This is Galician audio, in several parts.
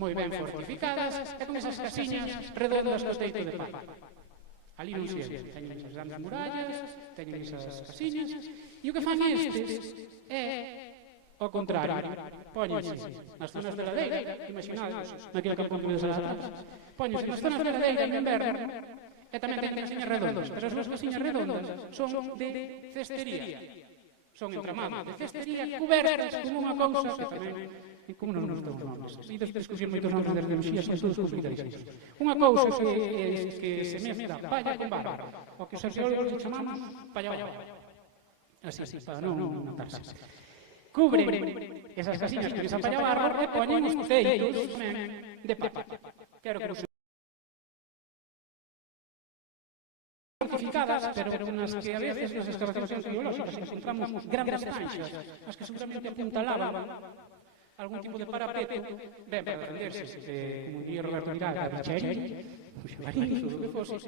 moi ben fortificadas, e con esas casiñas redondas co teito de palla. Ali non se teñen esas grandes murallas, teñen esas casiñas, e o que fan estes é, ao contrario, póñense nas zonas de ladeira, imaginados naquele campo que vedes atrás, póñense nas zonas de ladeira en inverno, e tamén teñen casiñas redondas, pero as casiñas redondas son de cestería. Son entramados de cestería cubertas como unha cousa que tamén, como non nos damos nomes, e discutir moitos nomes de tecnoloxía son todos complicadísimos. Unha cousa que se mezcla palla con barro, o que os arqueólogos chamamos palla-barro. Así, para non matarse. Cubren esas casiñas que esa palla-barro e poñen os teitos de palla. Quero que os fortificadas, pero nas que a veces nas excavacións arqueolóxicas encontramos grandes panxas, as que seguramente apuntalaban algún tipo de parapeto, ben, para defenderse, como diría Roberto Miranda, de Chelle,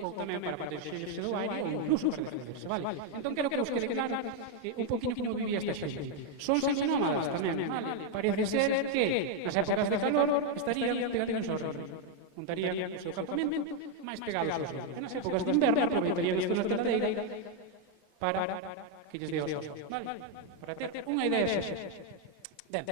ou tamén para protegerse do aire, ou incluso para defenderse, vale? Entón, quero que os quede claro un poquinho como vivía esta xente. Son seminómadas tamén, vale? Parece ser que nas épocas de calor estarían pegadinhos aos ríos. Montarían o seu campamento máis pegados aos ríos. E nas épocas de inverno aproveitarían as zonas de ladeira para que lles dé o sol, vale? Para ter unha idea xa. Ben,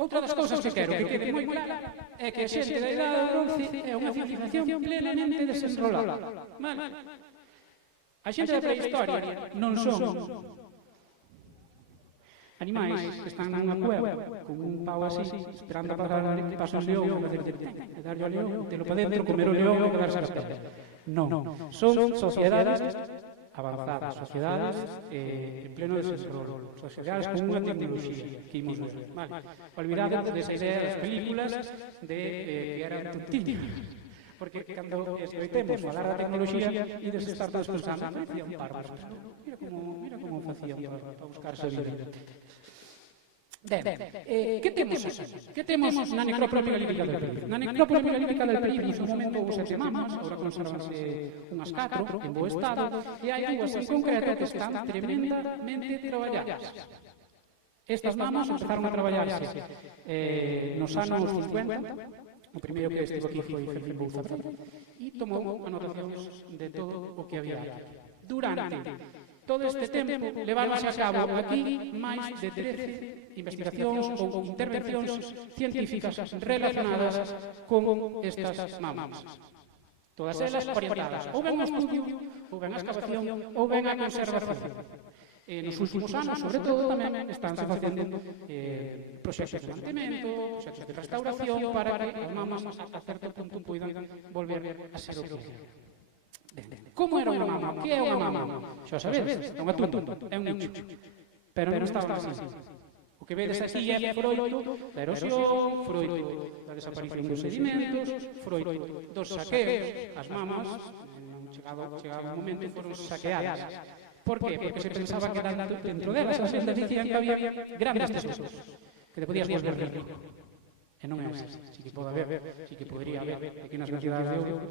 outra das cousas que quero que quede moi clara é que a xente da Idade do Bronce é unha civilización plenamente desenrolada. A xente da prehistoria non son animais que están nunha cueva con un pau así, esperando para que pase un león e darlle ao león, telo para dentro, comer o león e quedarse a espera. Non, son sociedades avanzadas, sociedades en pleno desarrollo, sociedades con unha tecnoloxía que imos ver. Olvidado desa idea das películas de que eran tontiños. Porque cando escoitemos falar da tecnoloxía e de estar todos pensando, facían bárbaros. Mira como facían para buscarse a vida. Ben, que temos así? Que temos na necrópole megalítica del Pepe? Na necrópole megalítica del Pepe, no seu momento, houve 7 mamas, agora conservanse unhas 4 en bo estado, e hai dúas en concreto que están tremendamente traballadas. Estas mamas empezaron a traballarse nos anos 50, o primeiro que estivo aquí foi Fermín Bouza Freire, e tomou anotacións de todo o que había aquí. Durante todo este tempo, leváronse a cabo aquí máis de 13 investigacións ou intervencións científicas relacionadas con estas mamas. Todas elas orientadas ou ben ao estudio, ou ben á excavación, ou ben á conservación. Nos últimos anos, sobre todo, tamén estánse facendo proxectos de mantemento, proxectos de restauración, para que as mamas a certo punto poidan volver a ser o que eran. Como era unha mama? Que é unha mama? Xa sabedes, é unha tumba, é un nicho. Pero non estaba así. O que vedes aquí é froito da erosión, froito da desaparición dos sedimentos, froito dos saqueos. As mamas, chegado un momento, foron saqueadas. Por que? Porque se pensaba que eran dentro delas, as lendas dicían que había grandes tesoros, que te podías volver rico. E non é así. Si que pode haber, si que podría haber pequenas cantidades de ouro,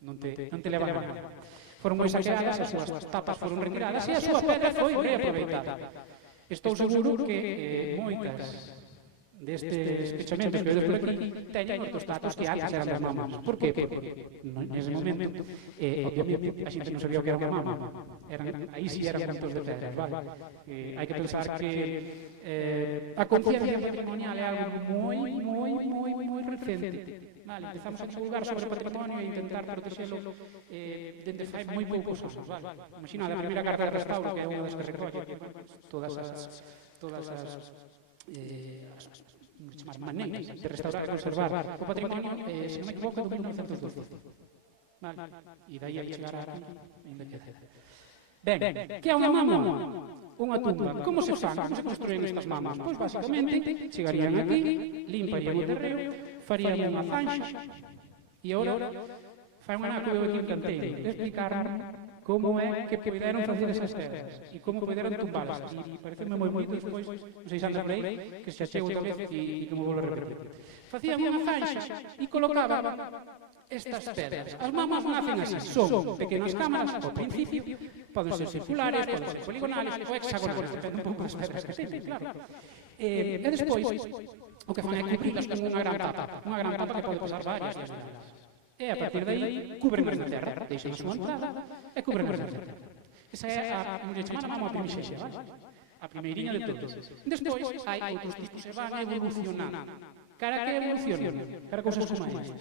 non te levan nada. Foron moi saqueadas, as súas tapas foron retiradas e a súa pedra foi reaproveitada. Estou seguro que moitas destes pechamentos que vedes por aquí teñen outros datos que antes eran das mamas. Por que? Porque nese momento, obviamente, a xente non sabía o que era unha mama. Aí sí eran puntos de pedras, vale? Hai que pensar que a conciencia patrimonial é algo moi recente. Empezamos a divulgar sobre o patrimonio e intentar protegelo dende fai moi poucos anos. Imagina a primeira carta de restauro, que é unha das que recolle todas as maneiras de restaurar e conservar o patrimonio, se non me equivoco, do 1912. E daí a chegar a aquí, ainda queda. Ben, que é unha mama? Unha tumba. Como se fan? Como se construen estas mamas? Pois, basicamente, chegarían aquí, limparían o terreo, farían unha fanxa, e agora fai un ano que eu aquí en Canteiro de explicar como é que puderon facer esas pedras e como puderon tumbalas. E pareceme moi bonito despois, non sei se anda por aí, que se achego outra vez e que me volvo a repetir. Facían unha fanxa e colocaban estas pedras. As mamas nacen así, son pequenas cámaras, ao principio, poden ser circulares, poden ser poligonales ou hexagonales, depende un pouco das pedras que teñen, claro. E despois, o que fan é cubridas con unha gran tapa que pode pasar varias días delas. E a partir de aí, cubren na terra, deixan a súa entrada e cubren na terra. Esa é a mama primixixa, vale? A primeiriña de todos. Despois, hai outros tipos que van evolucionando. Cara que evolucionan, cara cousas como esta.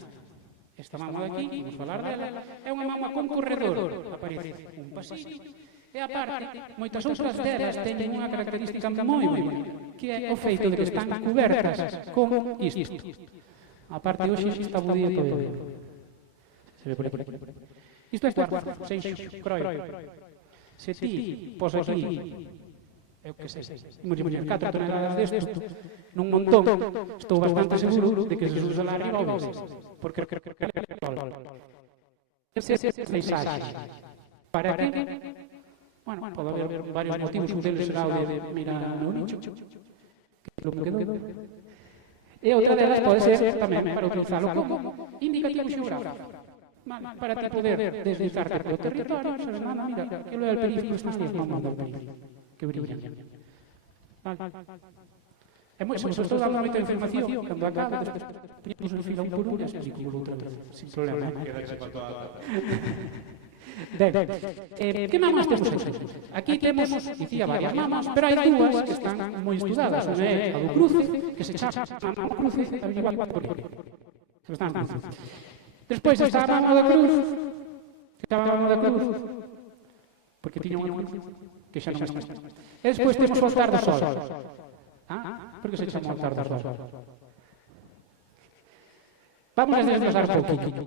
Esta mama de aquí, vamos falar dela, é unha mama con corredor. Aparece un pasillo, e aparte, moitas outras delas teñen unha característica moi bonita, que é o feito de que están cubertas con isto. Aparte, hoxe está o día todo. Se ve por aquí. Isto é cuarzo, seixo, croio. Se ti pos aquí, eu que sei, imos 4 toneladas desto, nun montón, estou bastante seguro de que se usa lá arriba o ves. Porque ese é a paisaxe. Para que? Bueno, pode haber varios motivos, un deles será o de mirar no nicho, que é o que quedou. E outra delas pode ser tamén para utilizarlo como indicativo xeográfico. Para ti poder deslizarte polo territorio, sabes, mira, aquilo é o perífico, están as mamas do perífico, que brillan. É moi, se estou dando moita información, cando acaba, poñemos en fila un por un e explico outra vez, sin problema. Que mamas temos aquí? Aquí temos, dicía, varias mamas, pero hai dúas que están moi estudadas. Unha é a do cruce, que se chama mama cruce, a viña por aquí. Están cruce. Despois está a mama da cruz, que estaba a mama da cruz, porque tiña unha cruz que xa non está. E despois temos o altar do sol. Por que se chama o altar do sol? Vamos a desglosar un pouquinho.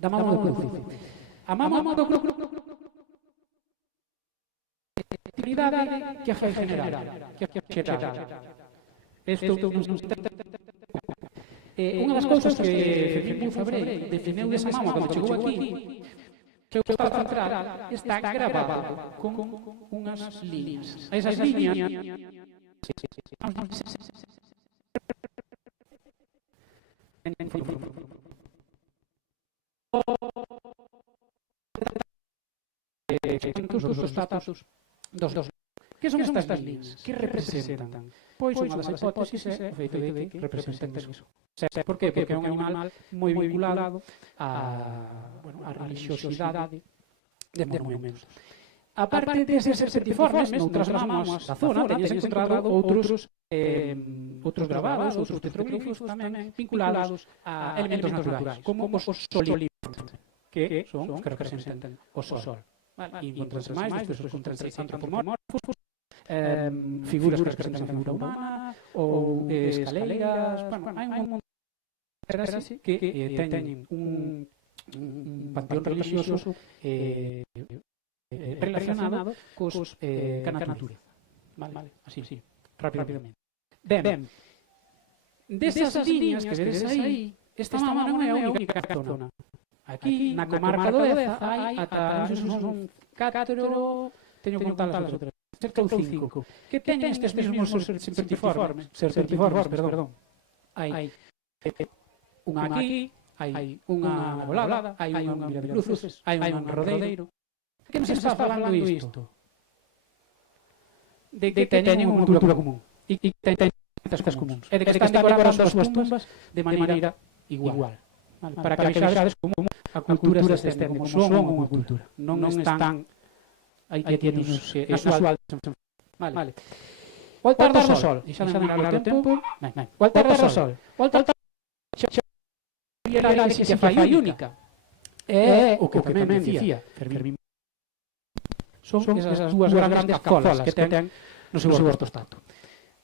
Da mama do cruz. A mama do cruz é a actividade que a fai general, que a xeral. Unha das cousas que Fermín Fabré defendeu desa mama cando chegou aquí, que o estado central está grabado con unhas líneas. Esas líneas dos status dos. Que son estas líneas? Que representan? Pois unha das hipótesis é o feito de que representan iso. Por que? Porque é un animal moi vinculado á religiosidade de monumentos. A parte de ser septiformes, noutras mamas da zona teñen encontrado outros gravados, outros petroglifos tamén vinculados a elementos naturais, como os solíferos, que son os que representan o sol. E encontranse máis, despois encontranse antropomórficos, figuras que representan a figura humana, ou escaleiras, hai un montón de que teñen un panteón religioso relacionado cos ca natureza. Vale, así, rapidamente. Ben, desas líneas que vedes aí, esta mama non é a única zona. Aquí, na comarca do Deza, hai ata, non son 4, teño que contar as outras, cerca de 5, que teñen estes mesmos serpentiformes, perdón. Hai unha aquí, hai unha volada, hai unha mira de cruces, hai un rodeiro. Que nos está falando isto? De que teñen unha cultura común. E que teñen estas comuns. E de que están decorando as súas tumbas de maneira igual. Para que vexades como a cultura se estende, como son unha cultura. Non están aí quietos na súa alta. Vale. O altar do sol. E xa de mirar o tempo. O altar do sol. O altar do sol. E a análise que fai única. É o que tamén dicía Fermín. Son esas dúas grandes cazolas que ten no seu ortostato.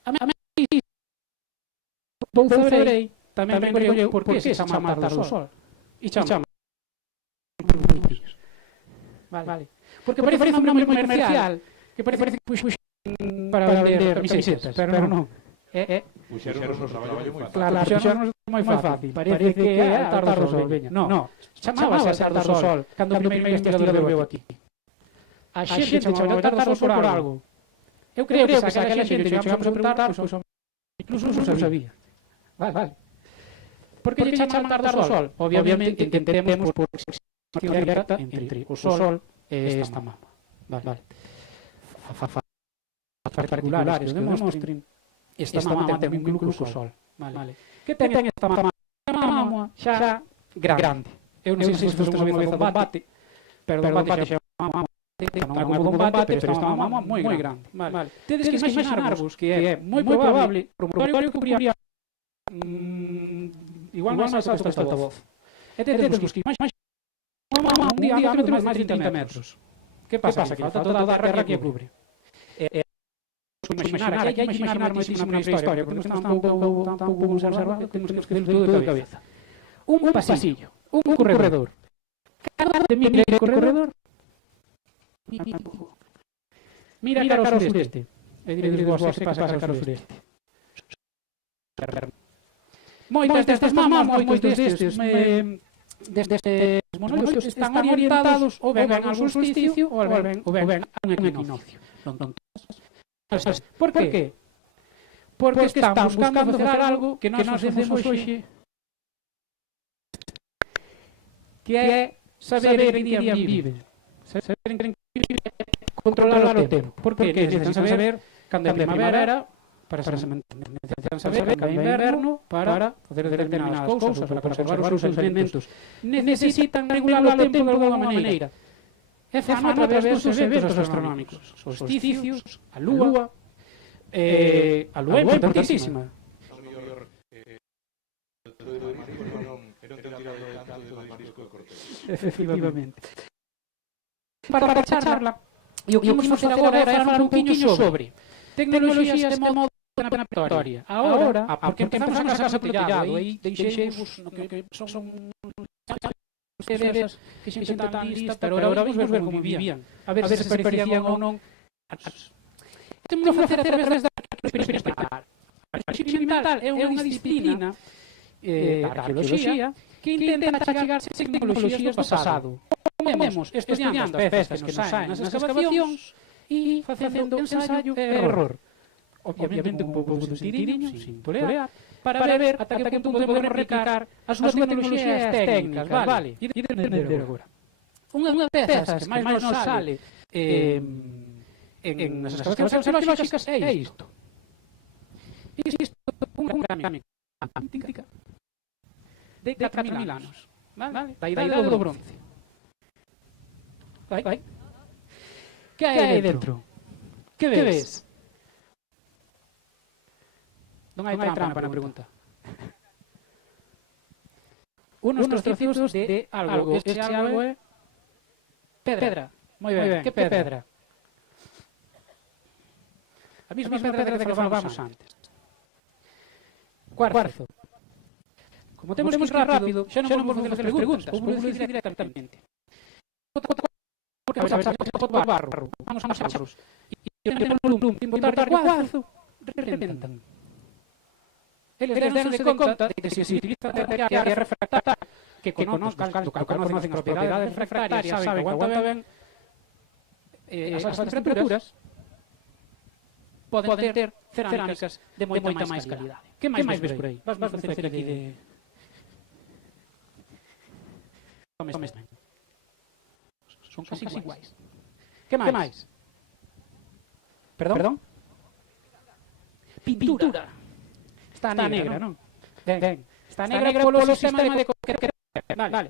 A mí, Fabré tamén recolleu por que se chama altar do sol. E chama. Vale. Porque parece un nome comercial, que parece que puxen para vender camisetas, pero non. Puxeron os traballo moi fácil. Claro, puxeron moi fácil. Parece que é altar do sol. Non, chamábase altar do sol cando o primeiro investigador veu aquí. A xente chamaba altar do sol por algo. Eu creo que se aquela xente que chegamos a preguntar, incluso non sabía. Vale. Por que lle chaman altar do sol? Obviamente entendemos por explicación directa entre o sol e esta mama. Vale. Particulares que demostren esta mama ten un vínculo co Sol. Vale. Que ten esta mama xa grande. Eu non sei se isto é unha vez a Dombate, pero Dombate xa é unha mama, non é como Dombate, pero esta é unha mama moi grande. Vale. Tedes que imaginarvos que é moi probable que o promontorio cubría igual máis alto que esta altavoz. E tedes que imaginar un diámetro de máis de 30 metros. Que pasa? Que falta toda a terra que a cubre. Imaginar moitísimo na historia, porque temos tan pouco observado, temos que ter todo de cabeza. Un pasillo, un corredor. Cada de mira o corredor. Mira cara ao sureste. E diredes vos que pasa cara ao sureste. Moitas destas mamas, moitos destes monolitos están orientados ou ben ao solsticio ou ben a un equinoccio. Por qué? Porque están buscando facer algo que nós facemos hoxe, que é saber en que día vive. Saber en que vive é controlar o tempo. Porque necesitan saber cando é primavera para sementar. Necesitan saber cando é inverno para facer determinadas cousas, para conservar os seus alimentos. Necesitan regular o tempo de alguma maneira. E fan a través dos eventos astronómicos. Solsticios, a lúa. A lúa é importantísima. Efectivamente. Para a charla, e o que vamos facer agora é falar un poquinho sobre tecnologías de modo na historia. Agora, porque empezamos a casa por tellado, aí deixeivos no que son seres que xente tan lista, pero agora vamos ver como vivían. A ver se parecían ou non. Temos que facer a través da experimental. A experimental é unha disciplina da arqueoloxía que intenta achegarse a tecnologías do pasado. Como vemos, estudiando as pezas que nos saen nas excavacións e facendo ensayo e error. Obviamente un pouco de tiriño, sin tolear, para ver ata que punto podemos replicar as súas tecnologías técnicas, vale? E entender agora. Unha das pezas que máis nos sale nas excavacións arqueolóxicas é isto. Isto é unha cerámica antiga de 4.000 anos, vale? Da idade do bronce. Vai. Que hai dentro? Que ves? Non hai trampa na pregunta. Unos trocitos de algo. Este algo é pedra. Moi ben. Que pedra? A mesma pedra de que falábamos antes. Cuarzo. Como temos que ir rápido, xa non vamos facer as preguntas, vamos dicir directamente. Porque vamos a botar barro, vamos a macharros. E temos un botar cuarzo, reventan. Eles dense conta de que se utiliza material que é refractar, que conozcan as propiedades refractarias, saben que aguanta ben as temperaturas, poden ter cerámicas de moita máis calidade. Que máis ves por aí? Vas facer aquí de... Son casi iguais. Que máis? Perdón? Pintura. Está negra, non? Ben. Está negra polo sistema de concreto. Vale.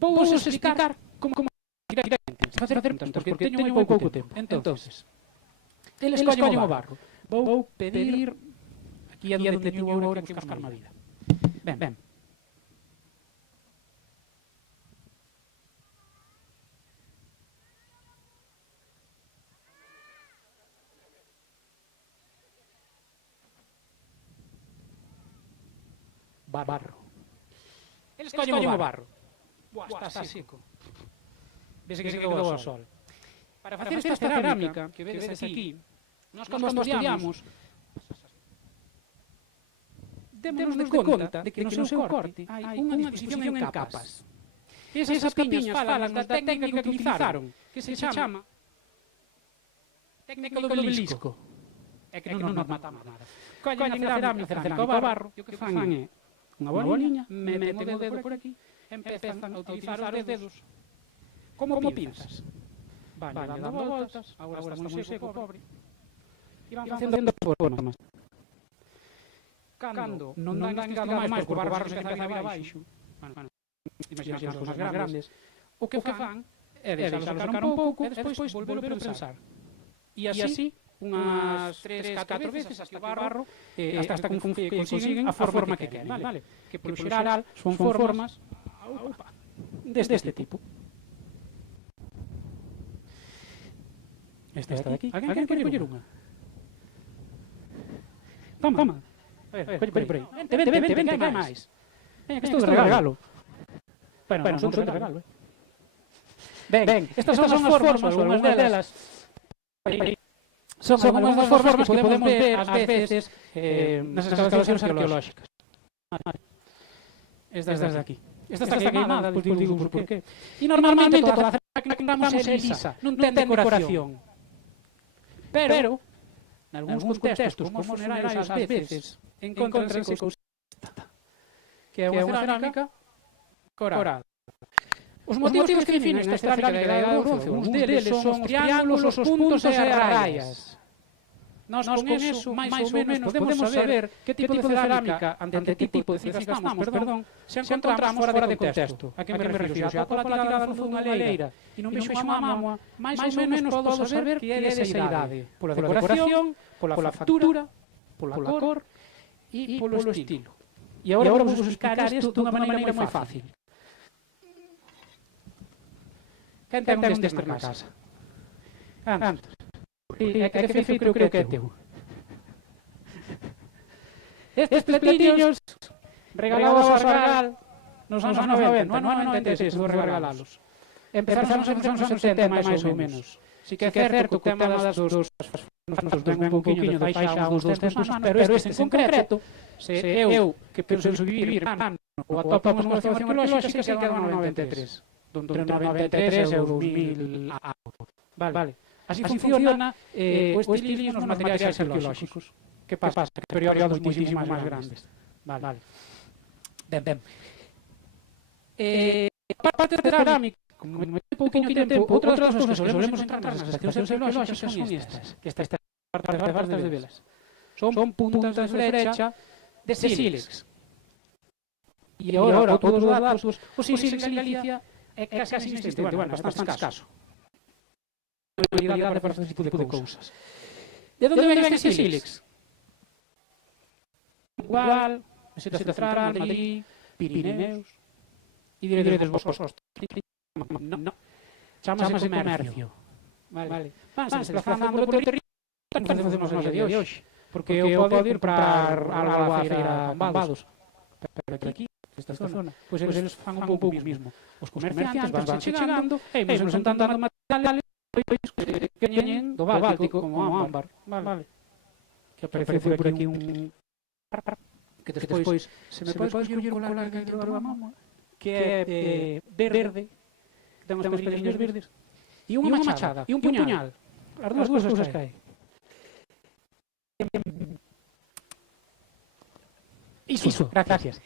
Vou explicar como directamente. Facer preguntas, porque teño moi pouco tempo. Entonces, eles collen o barro. Vou pedir aquí a donde teño agora que buscar má vida. Ben. Barro. Eles collen o barro. Buah, está seco. Vese que se quedou ao sol. Para facer esta cerámica que vedes aquí, nós cando estudiamos démonos de conta de que no seu corte hai unha disposición en capas. Esas capiñas falan da técnica que utilizaron, que se chama técnica do belisco. É que non nos matamos nada. Collen a cerámica ao barro, e o que fan é unha boliña, meten o dedo por aquí, empezan a utilizar os dedos como pinzas. Van dando voltas, agora está moi seco, pobre. iban facendo formas. Cando non dan investigado máis porque o barro se empeza a vir abaixo, imaginamos os máis grandes, o que fan é deixalo secar un pouco e despois volvelo a pensar. E así, unhas 3-4 veces hasta que o barro hasta que consiguen a forma que queren, vale? Que polo xeral son formas deste tipo. Esta de aquí. Alguén quere coller unha? Toma. A ver, colle por aí. Vente, que hai máis. Veña, que isto de regalo. Bueno, non son de regalo, Ben, estas son as formas, ou algunhas delas. Son algunhas das formas que podemos ver, ás veces, nas excavacións arqueolóxicas. Estas de aquí. Esta está queimada, despois digo por qué. E normalmente toda a cerca que encontramos é lisa, non ten decoración. Pero, nalgúns contextos, como funerarios, ás veces, encontranse cousas que é unha cerámica corada. Os motivos que definen esta cerámica da Idade do Bronce, uns deles son os triángulos, os puntos e as raias. Nós con eso, máis ou menos, podemos saber que tipo de cerámica, ante que tipo de cerámica estamos, se encontramos fora de contexto. A que me refiro? Se atopo a tirada no fondo dunha leira e non vexo unha mámoa, máis ou menos podo saber que é desa idade. Pola decoración, pola factura, pola cor e polo estilo. E agora vamos explicar isto dunha maneira moi fácil. Quen ten un destes na casa? Cantos? É que feito creo que é teu. Estes platiños regalados ao Sargal nos anos 90, no ano 96, vou regalalos. Empezamos nos anos 70, máis ou menos. Si que é certo que o tema das dos nos ven un poquinho de faixa uns dos tempos anos, pero este en concreto, se eu, que penso vivir ou atopo unha excavación arqueolóxica, se queda no 93. Entre o 93 e o 2000 Vale. Así funciona o estilismo nos materiais arqueolóxicos. Que pasa? Que períodos moitísimo máis grandes. Vale. Ben. A parte da cerámica, como me hai pouquinho tempo, outras das cousas que solemos encontrar nas excavacións arqueolóxicas son estas. Estas partes de velas. Son puntas de flecha de sílex. E agora, todos os datos, o sílex en Galicia é casi inexistente, bueno, bastante escaso. Para este tipo de cousas. De onde ven este sílex? Igual, Meseta Central, Madrid, Pirineos, e diredes vos no. Chámase comercio. Vale. Vanse desplazando por territorio, non facemos nós de hoxe. Porque eu podo ir comprar algo á feira Cambados. Pero aquí, esta zona, pois eles fan un pouco mismo. Os comerciantes van chegando, e mesmo son tanto materiales que teñen do Báltico como ámbar. Vale. Que aparece por aquí un que despois se me pode escoller un colar que hai dentro da mámoa, que é verde, ten uns pedrinhos verdes, e unha machada, e un puñal. As dúas cousas que hai. Iso, gracias.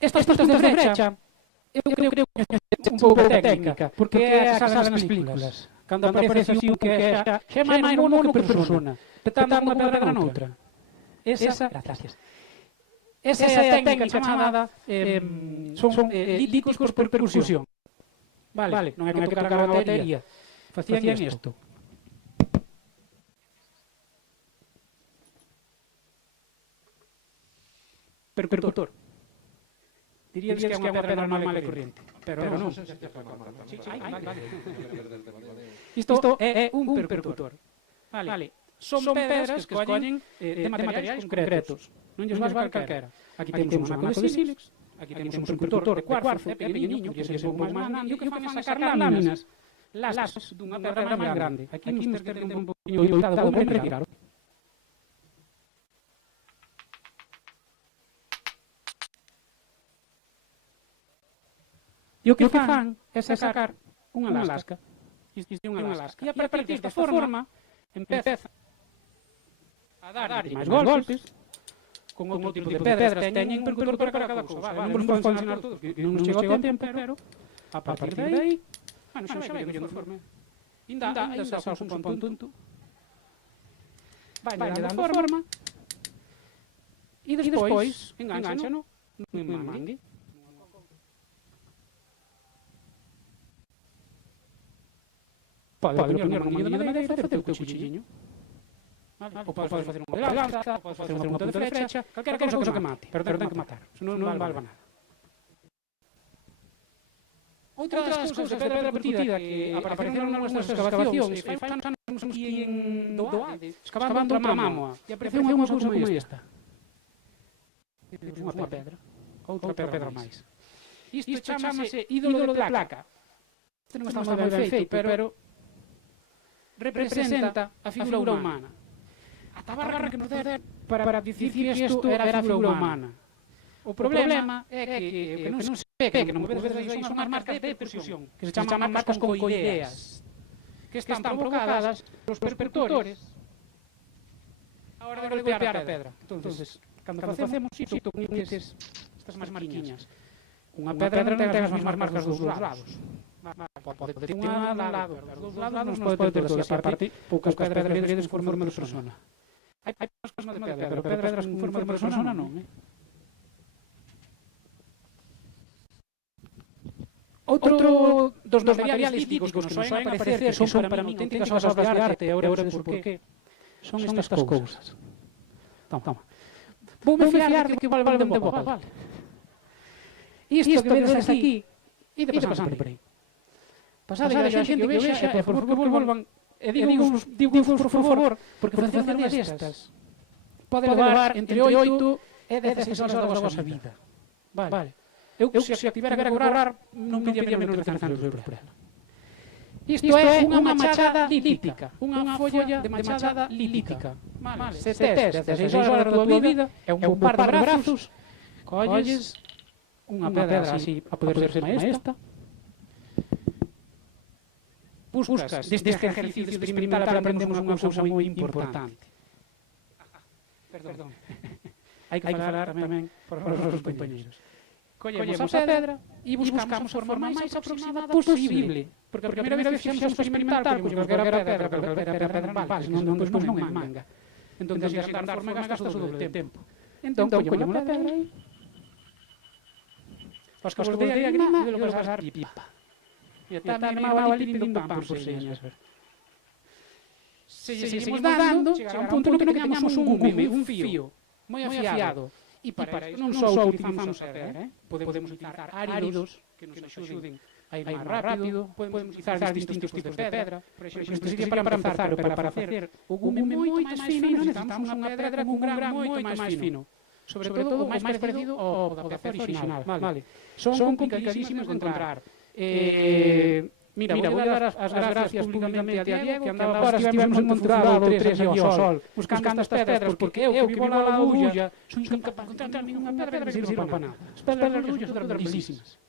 Estas puntas de brecha, eu creo que é un pouco técnica, porque é a casa das películas. Cando aparece así un que xa é máis mono que persona, petando unha pedra na outra. Esa, gracias. Esa é a técnica chamada son líticos por percusión. Vale, non é que tocaran a batería. Facían isto. Percutor. Diríades que é unha pedra normal e corriente, pero non. Isto é un percutor. Vale. Son pedras que escollen de materiais concretos. Non lles vale calquera. Aquí temos un manaco de sílex, aquí temos un percutor de cuarzo, é pequeniño, podia ser un pouco máis grande, e o que fan é sacar láminas, lascas dunha pedra máis grande. Aquí imos ter un pouquinho limitado, vou retirar. E o que fan é sacar unha lasca. Isto é unha lasca. E a partir desta forma, empeza a dar máis golpes, con outro tipo de pedras. Teñen percutor para cada cousa. Non vos podo ensinar todo, non nos chega o tempo, pero a partir de aí, xa vai collendo forma. Inda xa un punto. vai dando forma, e despois engancha-no nun mangue. Podes poñer unha manguillo de madeira e facer o teu cuchilliño. Ou podes facer unha de lanza, podes facer unha punta de flecha, calquera cousa que mate, pero ten que matar, senón non valva nada. Outra das cousas de pedra percutida que apareceron nalgúnas excavacións, e fai uns anos aquí en Doade, escavando outra mámoa, e apareceu unha cousa como esta. Unha pedra, outra pedra máis. Isto chamase ídolo de placa. Este non está moi ben feito, pero representa a figura humana. A tabarra que nos der para dicir que isto era a figura humana. O problema é que non se ve, que non podes ver aí, son as marcas de percusión, que se chaman marcas concoideas, que están provocadas polos percutores a hora de golpear a pedra. Entonces, cando facemos isto con estas marquiñas, unha pedra non ten as mesmas marcas dos dous lados. Pode ter unha a un lado, pero dos dous lados non pode ter todas, e aparte, poucas pedras veredes con forma de persona. Hai forma de pedra, pero pedras con forma de persona non, Outro dos materiales típicos que nos soen aparecer, que son para min auténticas obras de arte, e agora vemos por qué, son estas cousas. Toma. Voume fiar de que volven de boca, vale? Isto que vedes aquí, ide pasando por aí. Pasade a xente que o vexa, e por favor que volvan, e digo por favor, porque facer unha destas pode levar entre 8 e 16 horas da vosa vida. Vale. Eu, se tivera que cobrar, non pediría menos de 300 euros por ela. Isto é unha machada lítica, unha folla de machada lítica. Vale, se tes 16 horas da tua vida, é un par de brazos, colles unha pedra así a poder ser maesta, buscas deste ejercicio experimental aprendemos unha cousa moi importante. Perdón. Hai que falar tamén por os nosos compañeros. Collemos a pedra e buscamos a forma máis aproximada posible. Porque a primeira vez que fixemos experimental, porque era pedra, pero era pedra normal, senón depois non é manga. Entón, se dar forma gastas o doble de tempo. Entón, collemos a pedra aí. Os que vos dei a grima, e lo vas a dar pipa. E está mi irmão ali pedindo pan por señas. Se seguimos dando, chega un punto no que non teñamos un gume, un fío, moi afiado. E para isto non só utilizamos a pedra, podemos utilizar áridos que nos axuden a ir máis rápido, podemos utilizar distintos tipos de pedra, por exemplo, isto sería para empezar, pero para facer o gume moito máis fino necesitamos unha pedra con un gran moito máis fino, sobre todo o máis parecido ao da peza original. Son complicadísimos de encontrar. Mira, vou dar as gracias públicamente a Diego, que andaba fora, estivemos en Monturado ou 3 ali ao sol, buscando estas pedras, porque eu, que vivo lá na Bulla, son incapaz de encontrar ninguna pedra que sirva para nada. As pedras da Bulla son grandísimas.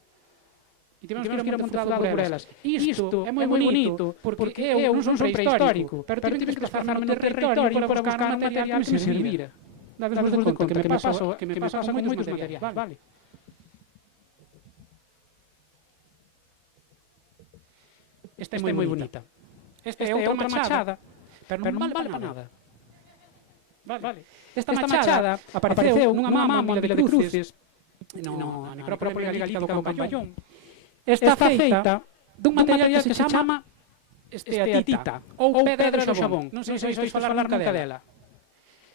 E tivemos que ir a Monturado por elas. Isto é moi bonito, porque eu non son prehistórico, pero tive que desplazarme no territorio para buscar un material que me servira. Dades de conta que me pasa moitos materiais, vale? Esta é moi bonita. Esta é outra machada, pero non vale para nada. Vale. Esta machada apareceu nunha mámoa de Cruces, na necrópole galítica do Campallón. Está feita dun material que se chama esteatita, ou pedra do xabón. Non sei se vais falar nunca dela.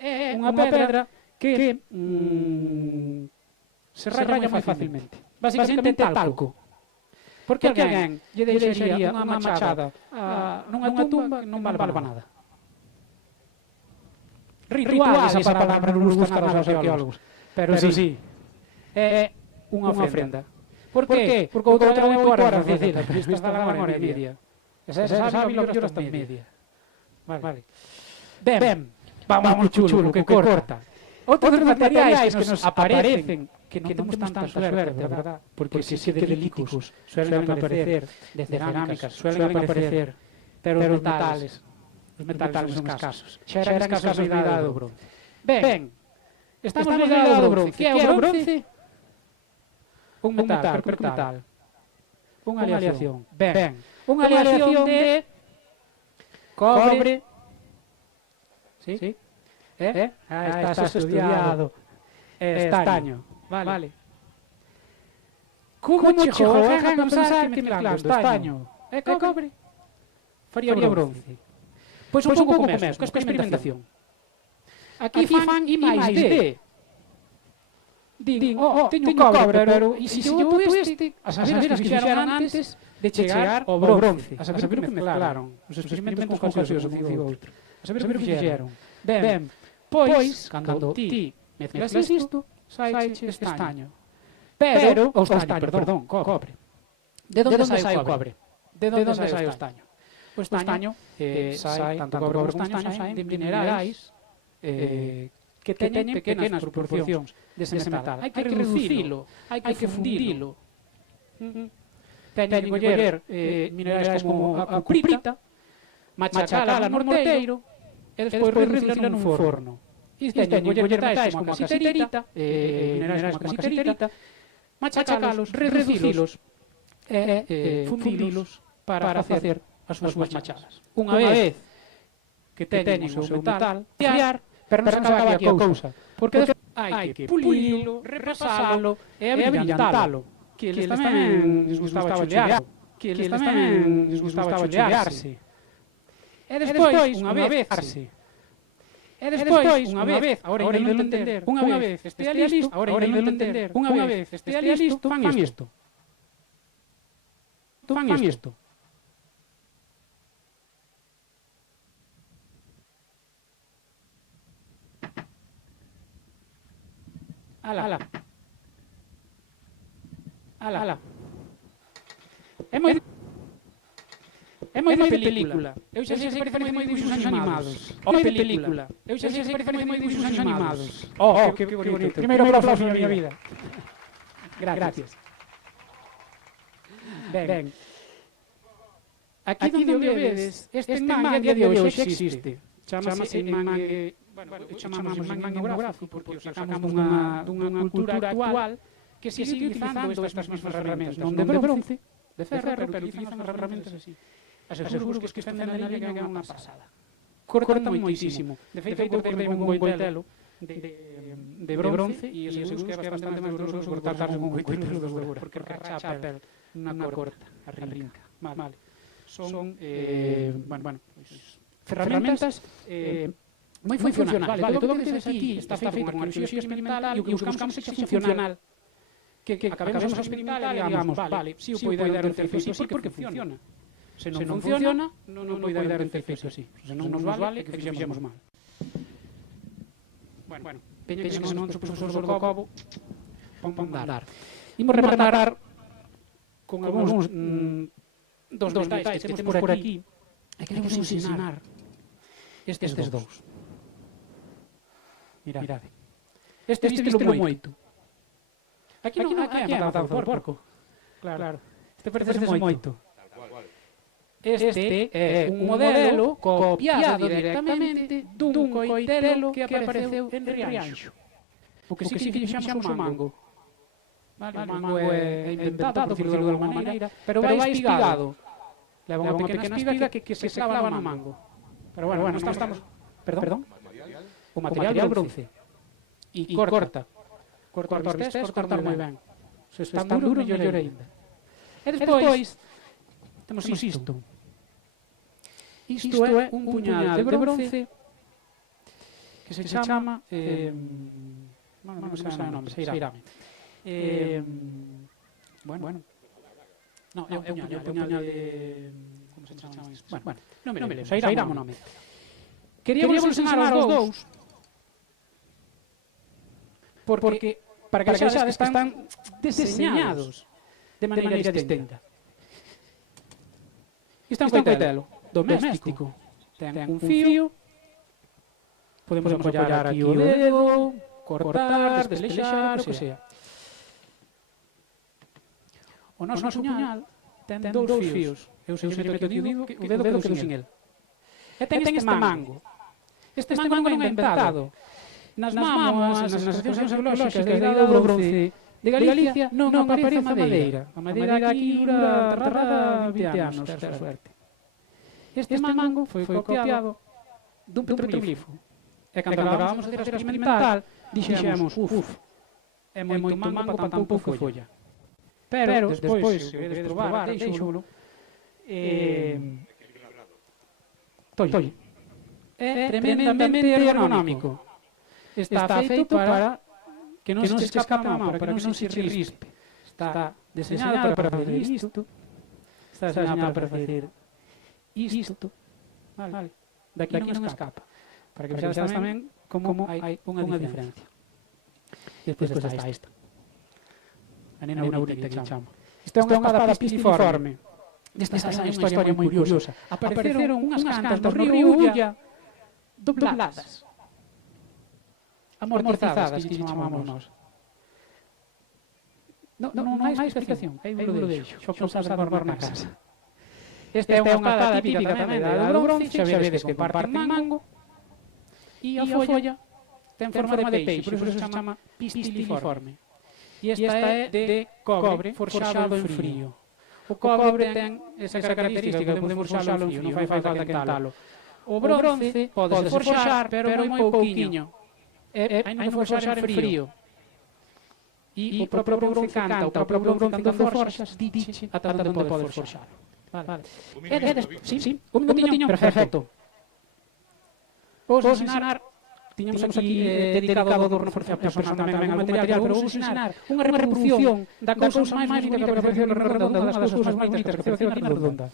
É unha pedra que se raya moi facilmente. Basicamente talco. Porque alguén lle deixaría unha machada nunha tumba que non vale para nada. Ritual, esa palabra non nos gusta nada aos arqueólogos, pero sí, é unha ofrenda. Por qué? Porque outra 8 horas facila, isto está na hora e media. Esa sabe lo que está media. Vale. Ben, vamos chulo, que corta. Outros materiais que nos aparecen, que non temos tanta suerte, verdad? Porque si de líticos suelen aparecer, de cerámicas suelen aparecer, pero os metales son escasos. Xa era escaso a idade do bronce. Ben, estamos na idade do bronce. Que é o bronce? Un metal percutal. Unha aleación. Ben, unha aleación de cobre, Estás estudiado. Estaño. Vale. Como chegou a pensar que mezclando estaño e cobre faría bronce? Pois un pouco como eso, coa experimentación. Aquí fan I máis D. Din, teño cobre, pero e se eu boto este? A saber as que fixeron antes de chegar ao bronce. A saber o que mezclaron. Os experimentos con gaseoso un e outro. A saber o que fixeron. Ben, pois, cando ti mezclas isto, saiche estaño. Pero, estaño, cobre. De onde sai o cobre? De onde sai o estaño? O estaño sai, tanto cobre como estaño, saen de minerais que teñen pequenas proporcións dese metal. Hai que reducilo, hai que fundilo. Teñen que coller minerais como a cuprita, machacala no morteiro e despois reducila nun forno. E teñen que coller metais como a casiterita, minerais como a casiterita, machacalos, reducilos e fundilos para facer as súas machadas. Unha vez que teñen o seu metal, fiar, pero non se acaba aquí a cousa, porque hai que pulilo, repasalo e abrillantalo, que eles tamén les gustaba chulearse. E despois, unha vez, agora ainda non entender, unha vez estea listo, fan isto. Ala. É moi de película. Eu xa sei que parece moi dibuixos animados. De película. Eu xa sei que parece moi dibuixos animados. Que bonito. Primeiro aplauso na miña vida. Gracias. Ben. Aquí donde o vedes, este mangue a día de hoxe existe. Chámase mangue... chamamos mangue etnográfico porque o sacamos dunha cultura actual que sigue utilizando estas mesmas ferramentas, non de bronce, de ferro, pero utilizan as ferramentas así. Aseguro que os que están na liga é unha pasada. Cortan moitísimo. De feito, eu cortei con un coitelo de bronce e aseguro que é bastante máis doloroso cortarse con un coitelo de ouro, porque racha a pel na corta, a rinca. Vale. Son, ferramentas moi funcional. Vale, todo o que tedes aquí está feito con arqueoloxía experimental e o que buscamos é que sea funcional. Que acabemos a experimentar e digamos, vale, si o poidero ter feito así porque funciona. Se non funciona, non poidero ter feito así. Se non nos vale, é que fixemos mal. Bueno, peña que non se profesor do Cobo, pon dar. Imos rematar con algúns dos detalles que temos por aquí e que queremos ensinar estes dous. Mirade. Este vístelo moito. Aquí non é a matanza do porco. Claro. Este parece moito. Este é un modelo copiado directamente dun coitelo que apareceu en Rianxo. O que sí que fixamos o mango. O mango é inventado, por decirlo de alguma maneira, pero vai espigado. Leva unha pequena espiga que se clava no mango. Pero bueno, estamos... Perdón? O material bronce. E corta. Corta os vistes, cortar moi ben. Se está duro, mellor ainda. E despois, temos isto. Isto é un puñal de bronce que se chama... non me sabe o nome, Seirame. Bueno. Non, é un puñal de... Como se chama isto? Bueno, non me lembro, Seirame o nome. Queríamos ensinar aos dous porque para que vexades que están deseñados de maneira distinta. Isto é un coitelo doméstico. Ten un fío, podemos apoiar aquí o dedo, cortar, desleixar, o que sea. O noso puñal ten dous fíos. Eu sempre que digo que o dedo quedou sin el. E ten este mango. Este mango non é inventado. Nas mámoas, nas estacións arqueolóxicas da idade do bronce de Galicia non aparece madeira. A madeira aquí dura enterrada 20 anos, ter suerte. Este mango foi copiado dun petroglifo E cando acabamos de facer a experimental, dixemos, é moito mango para tan pouco folla. Pero, despois, se vedes probar, deixoulo, tolle. É tremendamente ergonómico. Está feito para que non se escape a mão, para que non se rispe. Está deseñado para facer isto. Está deseñado para facer isto. Vale. Daqui non escapa. Para que vexades tamén como hai unha diferencia. E despois está esta. A nena bonita que chama. Isto é unha espada pistiliforme. Esta é unha historia moi curiosa. Apareceron unhas cantas do río Ulla dobladas. Amortizadas, que chamamos nós. Non hai explicación. Aí vos lo deixo. Xo pensade guardar na casa. Esta é unha espada típica tamén da do bronce. Xa vedes que comparte mango. E a folla ten forma de peixe, por iso se chama pistiliforme. E esta é de cobre forxado en frío. O cobre ten esa característica de podemos forxalo en frío, non fai falta quentalo. O bronce pode forxar, pero moi pouquiño. Hai que forxar en frío. E o propio bronce canta, o propio bronce cando forxas, diche ata onde podes forxar. Sí, un minutiño, perfecto. Vos ensinar, tiñamos aquí dedicado ao adorno personal tamén algún material, pero vos ensinar unha reproducción da cousa máis bonita que apareceu na redonda, das cousas máis bonitas que apareceu aquí na redonda.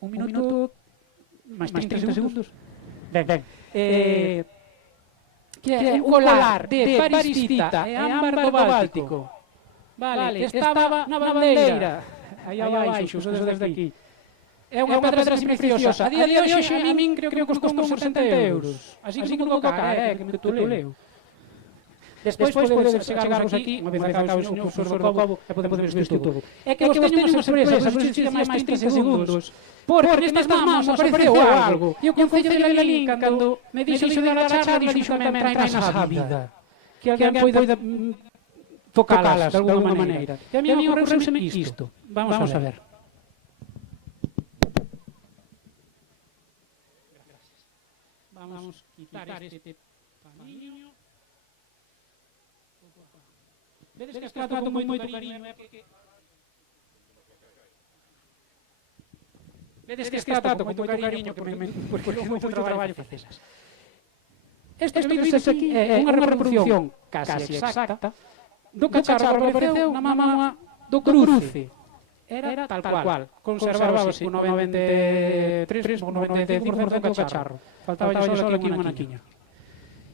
Un minuto, máis 30 segundos. Ben. Que é un colar de paristita e ámbar do Báltico. Vale, estaba na bandeira. Aí abaixo, uso desde aquí. É unha pedra así preciosa. A día de hoxe, a min creo que costou uns 70 euros. Así que non tocar, que me tutuleo. Despois podedes chegarvos aquí, unha vez acabou o profesor do Cobo, e podemos ver isto todo. É que vos teño unha sorpresa, vos dicía máis 30 segundos. Porque nestas mãos apareceu algo. E o Concello de Lalín, cando me dixo de dar a charla, dixo tamén traenas a vida. Que alguén poida tocalas de alguma maneira. E a mí ocorreuseme isto. Vamos a ver. Vamos a quitar este paniño. Vedes que está trato moito cariño, vedes que está trato moito cariño, porque é moito traballo facesas. Isto que vedes aquí é unha reproducción casi exacta do cacharro que apareceu na mama do cruce. Era tal cual. Conservábase o 93 ou 95% do cacharro. Faltaba só aquí unha anaquiña.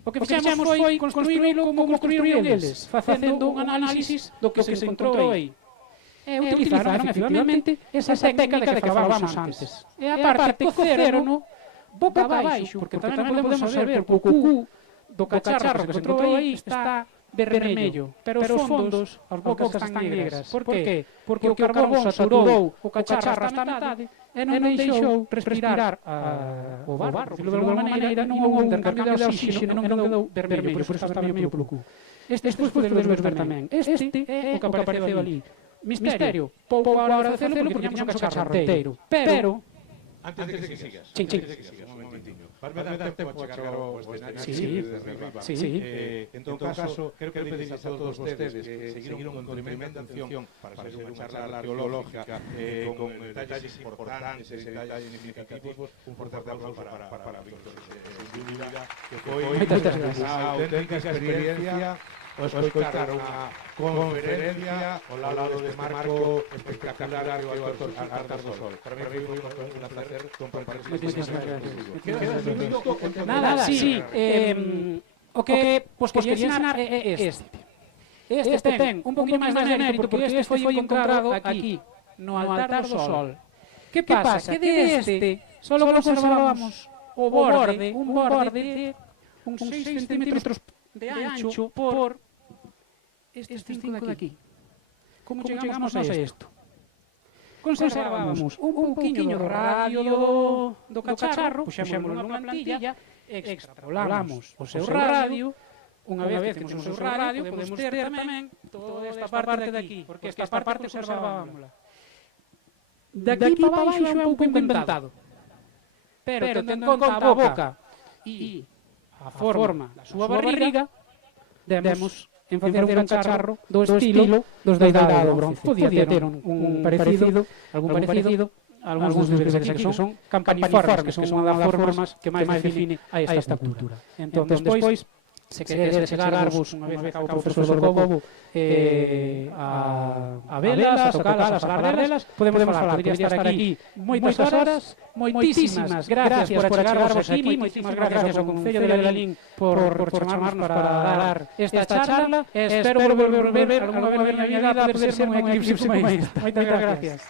O que fixemos foi construílo como construíron eles, facendo un análisis do que se encontrou aí. E utilizaron efectivamente esa técnica de que falábamos antes. E a parte coceron boca abaixo, porque tamén podemos saber que o cucú do cacharro que se encontrou aí está vermello, pero os fondos, as bocas están negras. Por qué? Porque o carbón saturou o cacharro hasta a metade e non deixou respirar o barro, de alguma maneira non houve un intercambio de oxígeno, non quedou vermello, por iso está vermello polo cu. Despois podedes ver tamén. Este é o que apareceu ali. Misterio, pouco a hora de facelo porque tiñamos o cacharro inteiro. Pero antes de que sigas, un momentiño. Vas me dar tempo a chegar ao escenario desde arriba. Sí. En todo caso, quero pedirles a todos vostedes que seguiron con tremenda atención para ser unha charla arqueológica con detalles importantes e detalles significativos. Un forte aplauso para Víctor. Sin dúbida que foi unha auténtica experiencia o escoitar unha conferencia ao lado deste marco espectacular que o Altar do Sol. Para mí foi un placer compartir contigo. Nada, sí. O que quería ensinar é este. Este ten un poquinho máis de mérito porque este foi encontrado aquí, no Altar do Sol. Que pasa? Que de este só conservábamos o borde, un borde de uns 6 centímetros de ancho por estes 5 de aquí. Como chegamos a isto? Conservábamos un pouquiño do radio do cacharro, puxémoslo nunha plantilla, extrapolamos o seu radio. Unha vez que temos o seu radio, podemos ter tamén toda esta parte de aquí, porque esta parte conservábamosla. De aquí para baixo é un pouco inventado. Pero tendo en conta a boca e a forma da súa barriga, demos en facer un cacharro do estilo dos da Idade do Bronce. Podía ter un parecido, algúns dos bebés aquí que son campaniformes, que son unha das formas que máis define a esta cultura. Entón, despois, se queredes chegarvos, unha vez que acaba o profesor do Cobo, a velas, a tocalas, a falar delas, podemos falar, podría estar aquí moitas horas. Moitísimas gracias por chegarvos aquí, moitísimas gracias ao Concello de Lalín por chamarnos para dar esta charla, e espero volver algunha vez na miña vida a poder ser un eclipse como esta. Moitas gracias.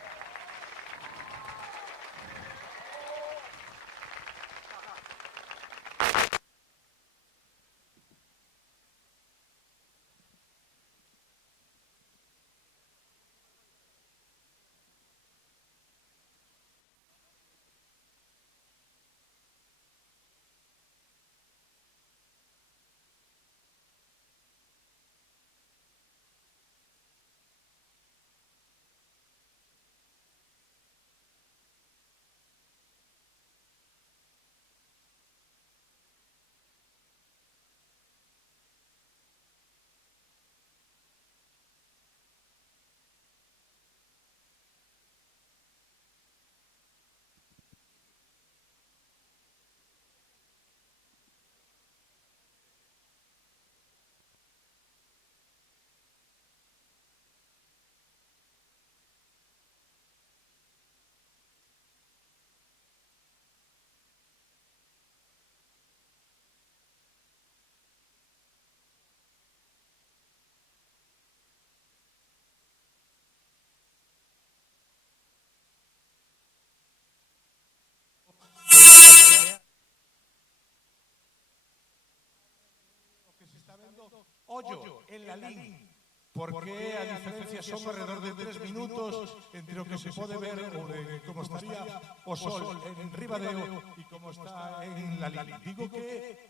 Ollo, en Lalín, porque a diferencia son alrededor de 3 minutos entre o que se pode ver ou de como estaría o sol en Ribadeo e como está en Lalín. Digo que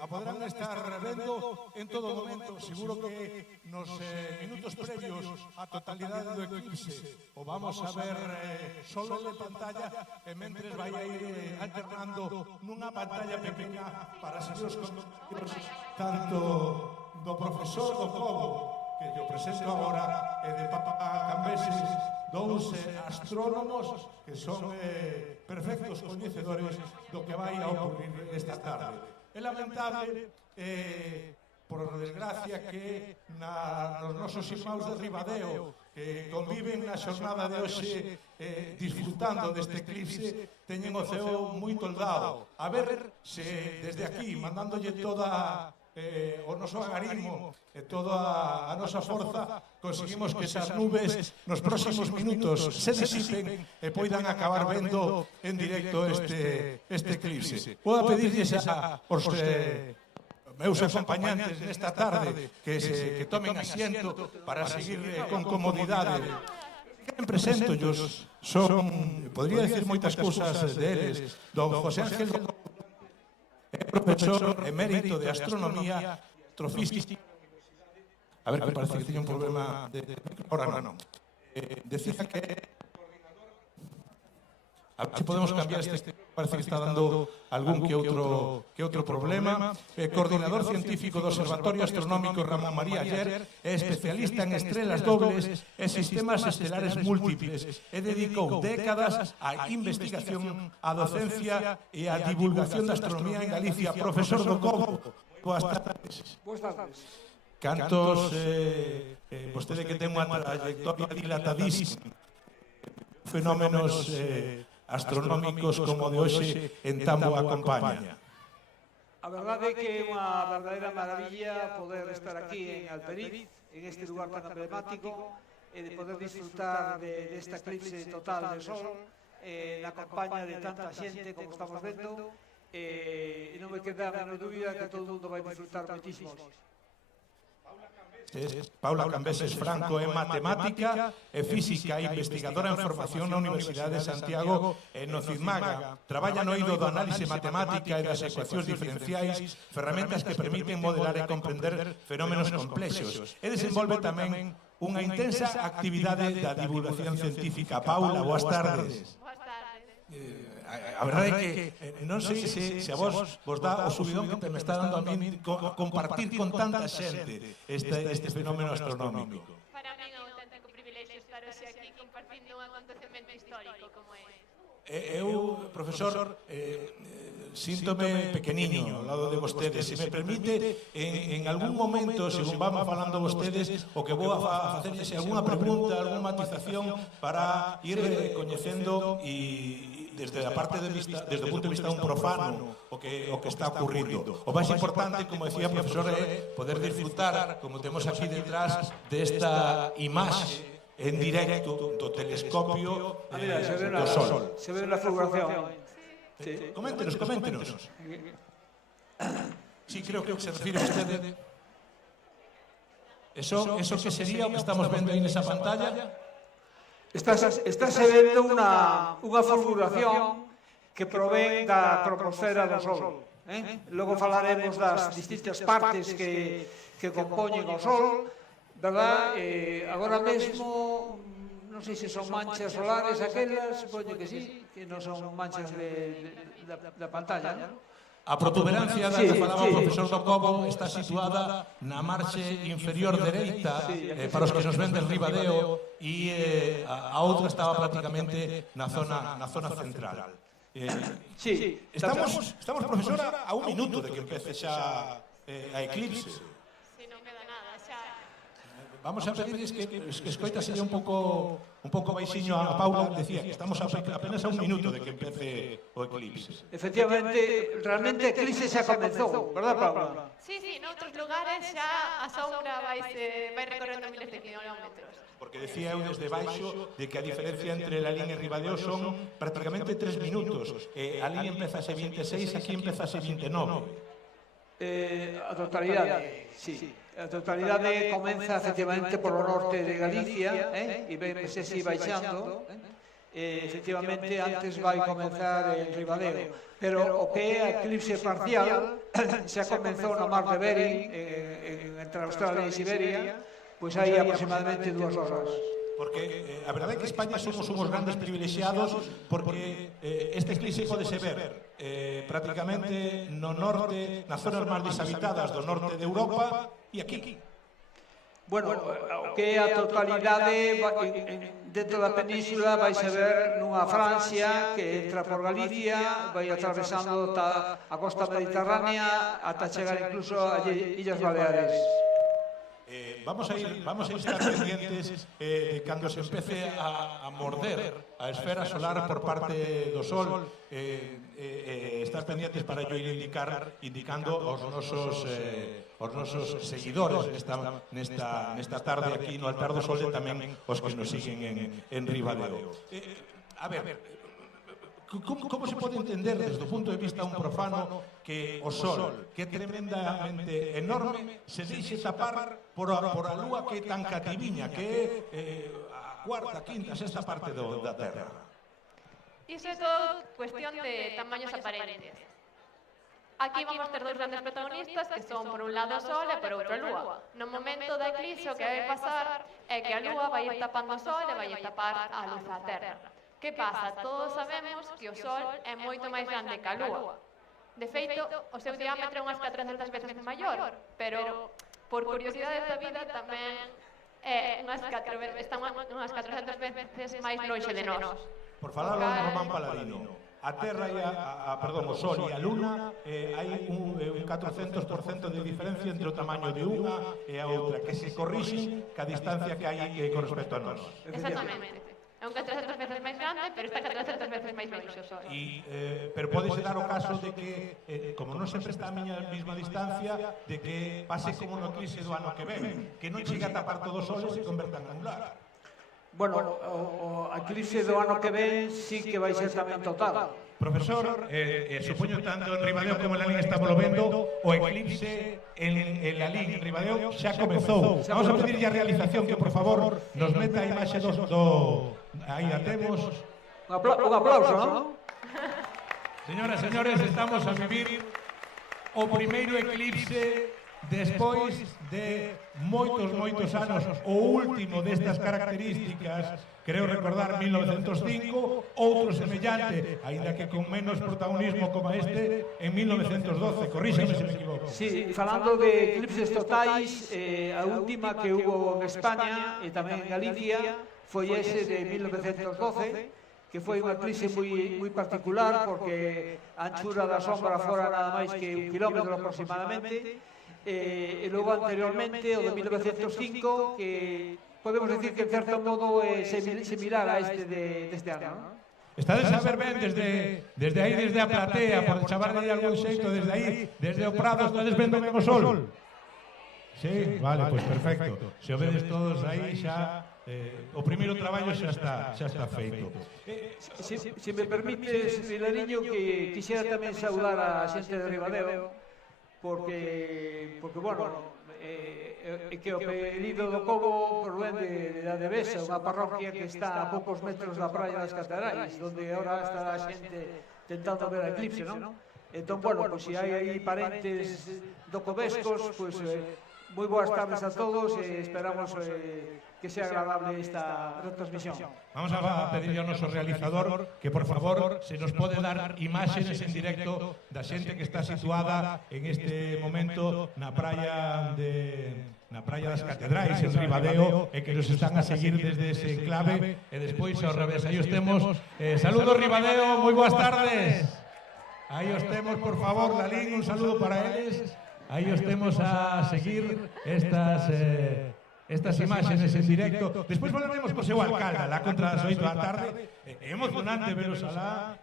a poderán estar vendo en todo momento. Seguro que nos minutos previos á totalidade do eclipse o vamos a ver solo de pantalla e mentres vai a ir alternando nunha pantalla pequena para seguir os contenidos tanto do profesor do Cobo, que yo presento agora, e de Papa Cambeses, dous astrónomos que son perfectos coñecedores do que vai a ocurrir esta tarde. É lamentable, por desgracia, que nos nosos irmãos de Ribadeo que conviven na xornada de hoxe disfrutando deste eclipse teñen o ceo moi toldado. A ver se desde aquí, mandándolle toda o noso agarismo e toda a nosa forza conseguimos que esas nubes nos próximos minutos se disipen e poidan acabar vendo en directo este eclipse. Vou a pedirlles aos meus acompañantes nesta tarde que tomen asiento para seguir con comodidade. Quen presentollos son, podría decir moitas cousas deles, don José Ángel, profesor emérito de astronomía, astrofísica. A ver, que parece que tiña un problema de... Ahora non. Decía que... A ver se podemos cambiar este... Parece que está dando algún que outro problema. Coordinador científico do Observatorio Astronómico Ramón María Aller, é especialista en estrelas dobles e sistemas estelares múltiples e dedicou décadas á investigación, á docencia e á divulgación da astronomía en Galicia. Profesor do Cobo, boas tardes. Boas tardes. Cantos, vostede que ten unha trayectoria dilatadísima, fenómenos astronómicos como de hoxe en tan boa compañía. A verdade é que é unha verdadeira maravilla poder estar aquí en Alperiz, en este lugar tan emblemático, e de poder disfrutar desta eclipse total de sol na compañía de tanta xente como estamos vendo, e non me queda a menor dúbida que todo o mundo vai disfrutar moitísimo. Paula Cambeses Franco é matemática e física e investigadora en formación na Universidade de Santiago e no CIDMAGA. Traballa no eido do análise matemática e das ecuacións diferenciais, ferramentas que permiten modelar e comprender fenómenos complexos. E desenvolve tamén unha intensa actividade da divulgación científica. Paula, boas tardes. Boas tardes. a verdade é que non sei se a vos dá o subidón que me está dando a min compartir con tanta xente este fenómeno astronómico. Para mí é un auténtico privilexio estar hoxe aquí compartindo un acontecemento histórico como é. Eu, profesor, síntome pequeniño ao lado de vostedes. Se me permite, en algún momento, según vamos falando vostedes, o que vou a facerles algunha pregunta, algunha matización para ir coñecendo e desde a parte de vista, desde o punto de vista un profano, o que está ocurrindo. O máis importante, como decía o profesor, é poder disfrutar, como temos aquí detrás, desta imaxe en directo do telescopio do Sol. Se ve na figuración. Coméntenos. Sí, creo que se refire usted. Eso que sería o que estamos vendo aí nesa pantalla? Estase vendo unha figuración que provén da troposfera do Sol. Logo falaremos das distintas partes que compoñen o Sol, verdad? Agora mesmo, non sei se son manchas solares aquelas, supoño que sí, que non son manchas da pantalla, non? A protuberancia da que falaba o profesor Docobo está situada na marxe inferior dereita, para os que nos ven del Ribadeo, e a outra estaba prácticamente na zona central. Estamos, profesora, a un minuto de que empece xa a eclipse. Vamos a pedirles que escoita sería un pouco baixiño a Paula, decía que estamos apenas a un minuto de que empece o eclipse. Efectivamente, realmente a eclipse xa comenzou, verdad, Paula? Sí, noutros lugares xa a sombra vai recorrendo miles de kilómetros. Porque decía eu desde baixo de que a diferencia entre la liña e Ribadeo son prácticamente 3 minutos. A liña empezase 26, aquí empezase 29. A totalidade, sí. A totalidade comeza efectivamente polo norte de Galicia e vemos así baixando. Efectivamente, antes vai comenzar en Ribadeo. Pero o que é a eclipse parcial xa comenzou no mar de Bering, entre Australia e Siberia, pois hai aproximadamente 2 horas. Porque a verdade é que España somos uns grandes privilexiados porque este eclipse podese ver prácticamente no norte, nas zonas máis deshabitadas do norte de Europa e aquí. Bueno, o que é a totalidade dentro da península vai se ver nunha Francia que entra por Galicia, vai atravesando a costa mediterránea ata chegar incluso a Illas Baleares. Vamos a estar pendientes cando se empece a morder a esfera solar por parte do Sol, estar pendientes para yo ir indicando aos nosos seguidores nesta tarde aquí no Altar do Sol e tamén os que nos siguen en Ribadeo. A ver, como se pode entender desde o punto de vista un profano que o Sol, que é tremendamente enorme, se deixe tapar por a Lúa que é tan cativiña, que é a cuarta, quinta, sexta parte da Terra? Iso é todo cuestión de tamaños aparentes. Aquí vamos ter dous grandes protagonistas que son por un lado o Sol e por outro a Lúa. No momento da eclipse o que vai pasar é que a Lúa vai ir tapando o Sol e vai ir tapar a luz á Terra. Que pasa? Todos sabemos que o Sol é moito máis grande que a Lúa. De feito, o seu diámetro é unhas 400 veces maior, pero por curiosidades da vida tamén está unhas 400 veces máis lonxe de nós. Por falarlo de Román Paladino, a Terra e o Sol e a Luna hai un 400% de diferencia entre o tamaño de unha e a outra, que se corrixen ca distancia que hai con respecto a nós. Exactamente. É un 400 veces máis grande, pero está 400 veces máis longe o Sol. Pero podese dar o caso de que, como non sempre está a miña mesma distancia, de que pase como no eclipse do ano que ven, que non chegue a tapar todo o Sol e se converta en angular. Bueno, o eclipse do ano que ven sí que vai ser tamén total. Profesor, supoño tanto en Ribadeo como en Lalín estamos lo vendo, o eclipse en Lalín, en Ribadeo, xa comezou. Vamos a pedirlle a realización que, por favor, nos meta a imaxe do... Aí a temos. Un aplauso, non? Señoras e señores, estamos a vivir o primeiro eclipse despois de moitos anos, o último destas características, creo recordar 1905, outro semellante, aínda que con menos protagonismo como este, en 1912, corríxame se me equivoco. Sí, falando de eclipses totais, a última que hubo en España e tamén en Galicia foi ese de 1912, que foi unha eclipse moi particular porque a anchura da sombra fora nada máis que 1 kilómetro aproximadamente, e logo anteriormente o de 1905 que podemos decir que en certo modo é similar a este deste ano, non? Estades a ver ben desde aí, desde a platea, por chamarle de algún xeito, desde aí, desde o Prado, estades vendo ben o sol? Sí, vale, pois perfecto. Se o vedes todos aí xa, o primeiro traballo xa está feito. Se me permites, Vilariño, que quixera tamén saudar a xente de Ribadeo, porque bueno, que o apelido do Cobo provén de Adevesa, unha parroquia que está a poucos metros da praia das Catedrais, onde ahora está a xente tentando ver a eclipse, non? Entón, bueno, pois se hai aí parentes do Covescos, pois moi boas tardes a todos e esperamos que sea agradable esta retransmisión. Vamos a pedirle ao noso realizador que, por favor, se nos pode dar imágenes en directo da xente que está situada en este momento na praia das Catedrais, en Ribadeo, e que nos están a seguir desde ese enclave, e despois ao revés. Aí os temos. Saludos, Ribadeo, moi boas tardes. Aí os temos, por favor, Lalín, un saludo para eles. Aí os temos a seguir estas imágenes en directo. Despois volveremos co seu alcalde, lá contra as 8 da tarde. É emocionante veros alá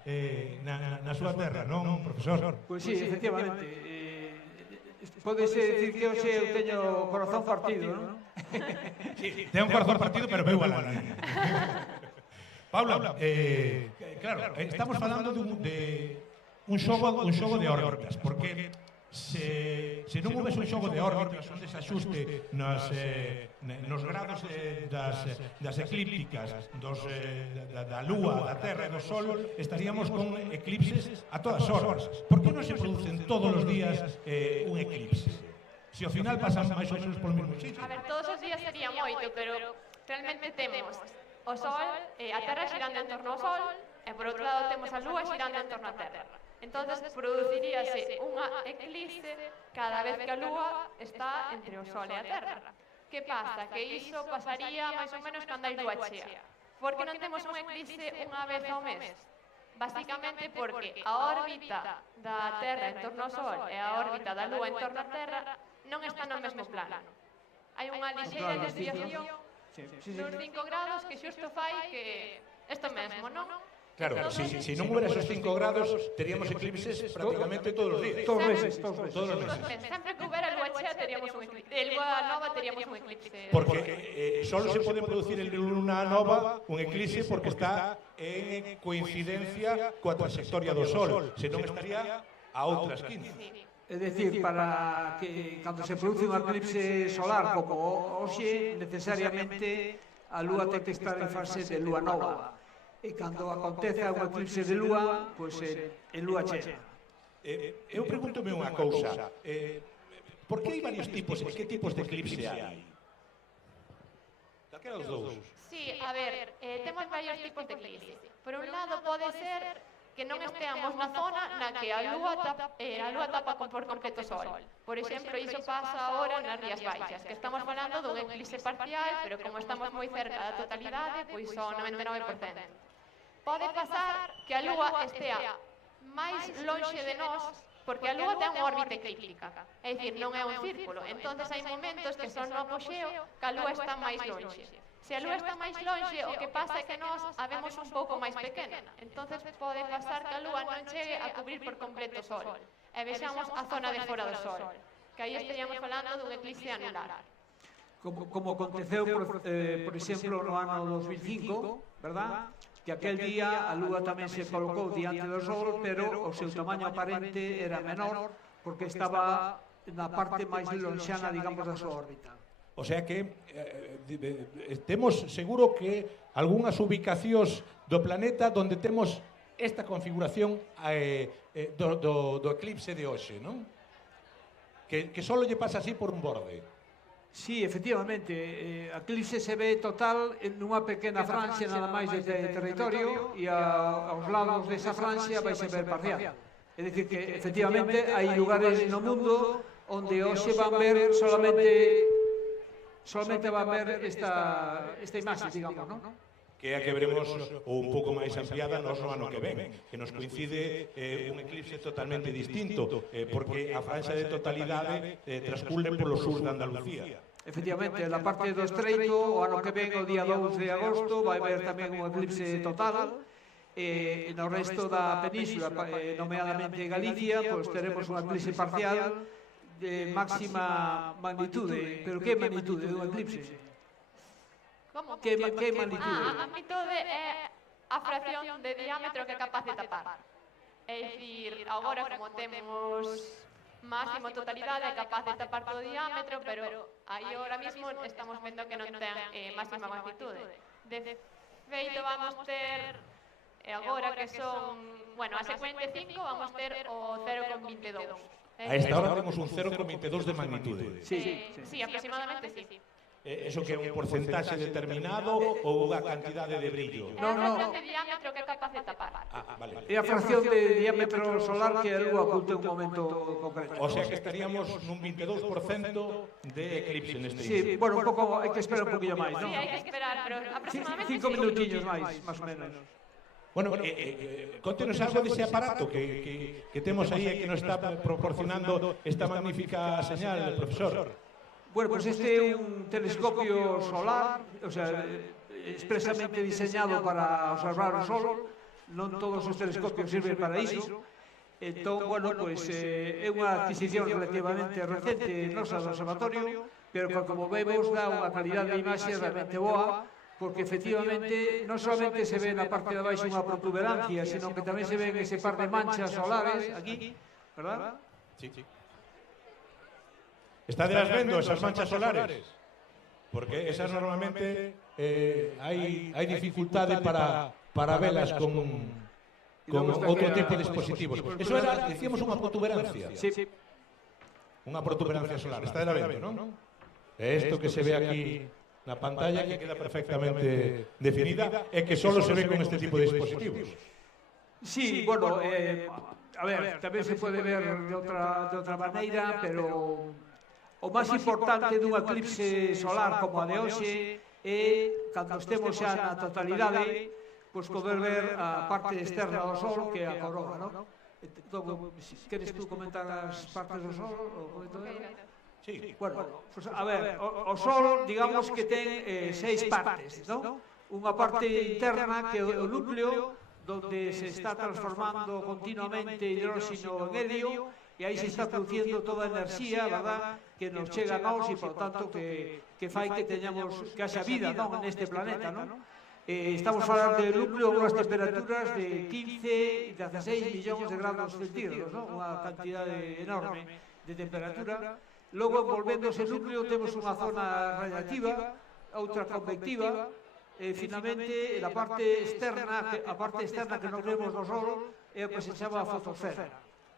na súa terra, non, profesor? Pois sí, efectivamente. Pódese decir que hoxe eu teño o corazón partido, non? Sí, ten un corazón partido, pero veu alá. Paula, claro, estamos falando de un xogo de órbitas, porque se non houvese un xogo de órbitas, un desaxuste nos grados das eclípticas da Lúa, da Terra e do Sol, estaríamos con eclipses a todas horas. Por que non se producen todos os días un eclipse? Se ao final pasan máis ou menos polo mesmo sitio. A ver, todos os días sería moito, pero realmente temos o Sol, a Terra xirando en torno ao Sol, e por outro lado temos a Lúa xirando en torno á Terra. Entonces produciríase unha eclipse cada vez que a Lúa está entre o Sol e a Terra. Que pasa? Que iso pasaría máis ou menos cando hai lúa chea. Por que non temos unha eclipse unha vez ao mes? Basicamente porque a órbita da Terra en torno ao Sol e a órbita da Lúa en torno á Terra non están no mesmo plano. Hai unha lixeira desviación dos 5 grados que xusto fai que isto mesmo, non? Claro, se non houbera esos 5 grados, teríamos eclipses prácticamente todos os días. Todos os meses. Sempre que houbera lúa chea teríamos un eclipse. Lúa nova teríamos un eclipse. Porque solo se pode producir en luna nova un eclipse porque está en coincidencia coa trayectoria do Sol, senón estaría a outras 15. É dicir, para que cando se produce un eclipse solar como hoxe, necesariamente a lúa ten que estar en fase de lúa nova. E cando acontece un eclipse de lúa, pois en lúa chea. Eu pregúntome unha cousa. Por que hai varios tipos, e que tipos de eclipse hai? Calquera dos dous. Sí, a ver, temos varios tipos de eclipse. Por un lado pode ser que non esteamos na zona na que a lúa tapa por completo o Sol. Por exemplo, iso pasa agora nas Rías Baixas, que estamos falando dun eclipse parcial, pero como estamos moi cerca da totalidade, pois son 99%. Pode pasar que a lúa estea máis lonxe de nós, porque a lúa ten unha órbita eclíptica, é dicir, non é un círculo. Entonces hai momentos que son no apoxeo que a lúa está máis lonxe. Se a lúa está máis lonxe, o que pasa é que nós a vemos un pouco máis pequena. Entonces pode pasar que a lúa non chegue a cubrir por completo o Sol e vexamos a zona de fora do Sol, que aí estaríamos falando dun eclipse anular. Como aconteceu, por exemplo, no ano 2005, verdad? Que aquel día a lúa tamén se colocou diante do Sol, pero o seu tamaño aparente era menor porque estaba na parte máis lonxana, digamos, da súa órbita. O sea que temos seguro que algunhas ubicacións do planeta donde temos esta configuración do eclipse de hoxe, non? que solo lle pasa así por un borde. Sí, efectivamente, a eclipse se ve total nunha pequena franxa nada máis de territorio e aos lados desa franxa vai se ver parcial. É dicir que, efectivamente, hai lugares no mundo onde hoxe van ver solamente van ver esta imaxe, digamos, non? Que é a que veremos ou un pouco máis ampliada nos no ano que ven, que nos coincide un eclipse totalmente distinto, porque a franxa de totalidade transcurre polo sur de Andalucía. Efectivamente, na parte do Estreito, o ano que ven, o día 2 de agosto, vai haber tamén un eclipse total, e no resto da península, nomeadamente Galicia, pois teremos un eclipse parcial de máxima magnitude. Pero que magnitude dun eclipse? Como? Que magnitude? A magnitude é a fracción de diámetro que é capaz de tapar. É dicir, agora como temos máximo totalidade é capaz de tapar todo o diámetro, pero aí ahora mismo estamos vendo que non ten máxima magnitude. De feito vamos ter agora que son, bueno, a 55 vamos ter o 0,22. A esta hora temos un 0,22 de magnitude. Sí, aproximadamente sí. Eso que é un porcentaxe determinado ou unha cantidade de brillo? É a fracción de diámetro que é capaz de tapar. Vale. É a fracción de diámetro solar que a lúa oculta un momento concreto. O sea que estaríamos nun 22% de eclipse neste Sí, bueno, un pouco, hai que esperar un poquillo máis, Sí, non? hai que esperar, pero aproximadamente 5 minutillos máis ou menos. Bueno, contenos algo dese aparato que temos aí e que nos está proporcionando esta magnífica señal, profesor. Bueno, pues este é un telescopio solar, o sea, expresamente diseñado para observar o Sol, non todos os telescopios sirven para iso. Entón, bueno, pues é unha adquisición relativamente recente nosa do observatorio, pero que, como vemos, dá unha calidade de imaxe realmente boa, porque efectivamente non solamente se ve na parte de abaixo unha protuberancia, sino que tamén se ven ese par de manchas solares aquí, verdad? Sí. Estades vendo esas manchas solares? Porque esas normalmente hai dificultade para velas con outro tipo de dispositivos. Eso era, decíamos, unha protuberancia. Sí. Unha protuberancia solar. Estades vendo, non? É isto que se ve aquí na pantalla, que queda perfectamente definida e que solo se ve con este tipo de dispositivos. Sí, bueno, a ver, tamén se pode ver de outra maneira, pero o máis importante dun eclipse solar como a de hoxe é, cando estemos xa na totalidade, pois poder ver a parte externa do Sol, que é a coroa, non? Queres tú comentar as partes do Sol? Sí. Bueno, pues, a ver, o Sol, digamos que ten 6 partes, non? Unha parte interna que é o núcleo, donde se está transformando continuamente hidróxeno en helio, e aí se está producindo toda a enerxía, verdad, que nos chega a nós e, por tanto, que fai que teñamos, que haxa vida, non, neste planeta, non? Estamos falando de núcleo a unhas temperaturas de 15 e 16 millóns de grados centígrados, non? Unha cantidade enorme de temperatura. Logo, envolvendo ese núcleo, temos unha zona radiactiva, outra convectiva, e, finalmente, a parte externa que nos vemos no Sol é o que se chama a fotosfera.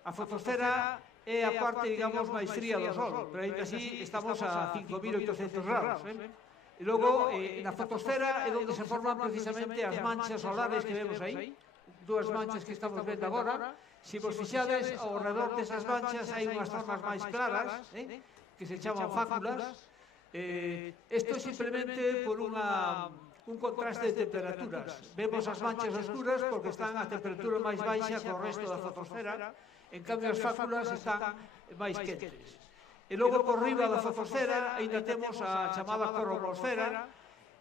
A fotosfera é a parte, digamos, máis fría do Sol, pero ainda así estamos a 5.800 grados. E logo, na fotosfera é onde se forman precisamente as manchas solares que vemos aí, dúas manchas que estamos vendo agora. Se vos fixades, ao redor desas manchas hai unhas zonas máis claras, que se chaman fáculas. Isto é simplemente por un contraste de temperaturas. Vemos as manchas oscuras porque están a temperatura máis baixa que o resto da fotosfera, en cambio as fáculas están máis quentes. E logo por riba da fotosfera ainda temos a chamada cronosfera,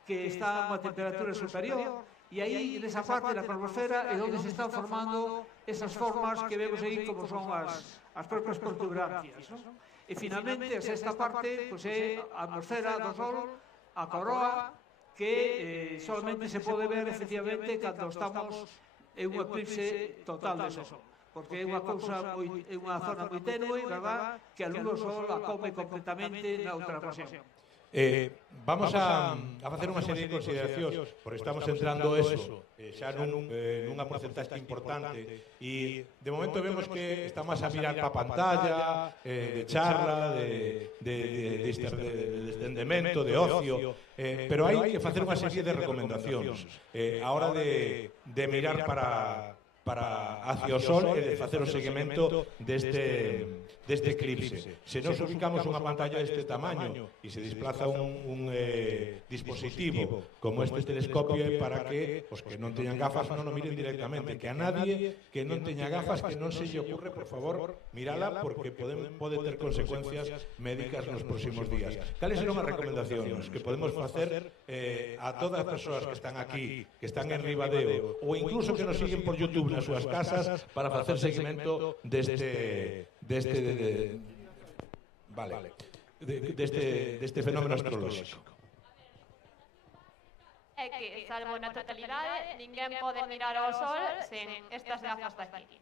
que está a unha temperatura superior, e aí nesa parte da cronosfera é onde se están formando esas formas que vemos aí como son as propias protuberancias. E finalmente a sexta parte é a atmosfera do Sol, a coroa, que solamente se pode ver efectivamente cando estamos en un eclipse total do Sol, porque é unha zona moi tenue, verdad, que a luz do Sol a come completamente na outra ocasión. Vamos a facer unha serie de consideracións, porque estamos entrando eso xa nunha porcentaxe importante, e de momento vemos que estamos a mirar pa pantalla, de charla, de descendemento, de ocio, pero hai que facer unha serie de recomendacións a hora de mirar para hacia o sol e de facer o seguimento deste eclipse. Se nos ubicamos unha pantalla deste tamaño e se desplaza un dispositivo como este telescopio para que os que non teñan gafas non o miren directamente, que a nadie que non teña gafas que non se lle ocurre, por favor, mirala, porque pode ter consecuencias médicas nos próximos días. Cales serán as recomendacións que podemos facer a todas as persoas que están aquí, que están en Ribadeo, ou incluso que nos siguen por YouTube nas súas casas, para facer seguimento deste fenómeno astrolóxico? É que, salvo na totalidade, ninguén pode mirar ao sol sen estas gafas daqui.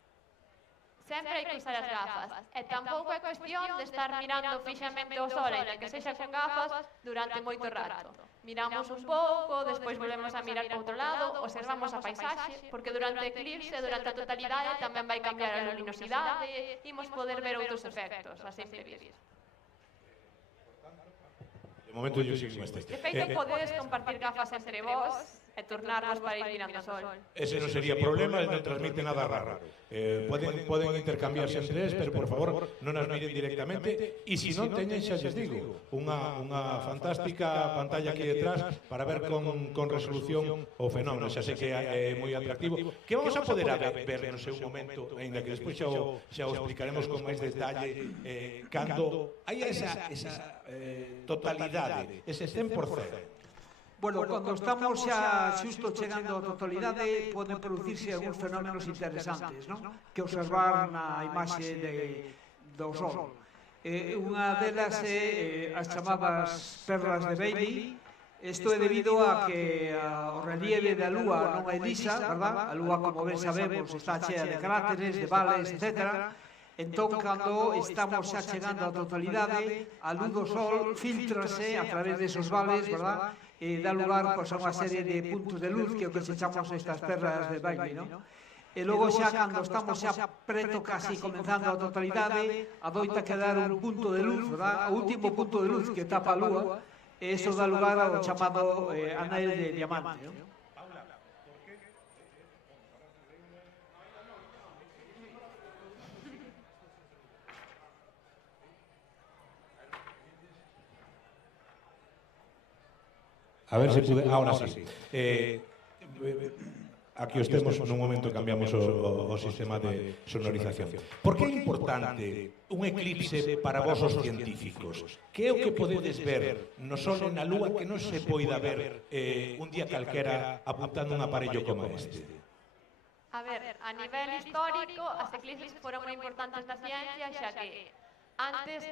Sempre hai que usar as gafas. E tampouco é cuestión de estar mirando fixamente o sol, ainda que sexa con gafas, durante moito rato. Miramos un pouco, despois volvemos a mirar para outro lado, observamos a paisaxe, porque durante o eclipse, durante a totalidade, tamén vai cambiar a luminosidade, imos poder ver outros efectos a simple vista. De momento yo sigo este. De feito, podedes compartir gafas entre vós e turnarvos para ir mirando o sol. Ese non sería problema, non transmite nada raro. Poden intercambiarse entre eles, pero por favor non as miren directamente, e se non teñen, xa lles digo, unha fantástica pantalla aquí detrás para ver con resolución o fenómeno. Xa sei que é moi atractivo, que vamos a poder ver no seu momento, ainda que despois xa o explicaremos con máis detalle, cando hai esa totalidade, ese 100%. Bueno, cando estamos xa xusto chegando á totalidade, poden producirse algúns fenómenos interesantes, non? Que observar na imaxe do Sol. Unha delas é as chamadas perlas de Bailey. Isto é debido a que o relieve da Lúa non é lisa, verdad? A Lúa, como ben sabemos, está chea de cráteres, de vales, etc. Entón, cando estamos xa chegando á totalidade, a luz do Sol filtrase a través desos vales, verdad? E dá lugar a unha serie de puntos de luz, que é o que se chamamos estas perlas de Bailey, non? E logo xa, cando estamos xa preto casi comenzando a totalidade, adoita quedar un punto de luz, verdad? O último punto de luz que tapa a Lúa, e iso dá lugar ao chamado anel de diamante, non? A ver se pude... Ahora sí. Aquí os temos, nun momento cambiamos o sistema de sonorización. Por que é importante un eclipse para vos os científicos? Que é o que podedes ver no Sol e na Lúa que non se poida ver un día calquera apuntando un aparello como este? A ver, a nivel histórico, as eclipses foron moi importantes na ciencia, xa que antes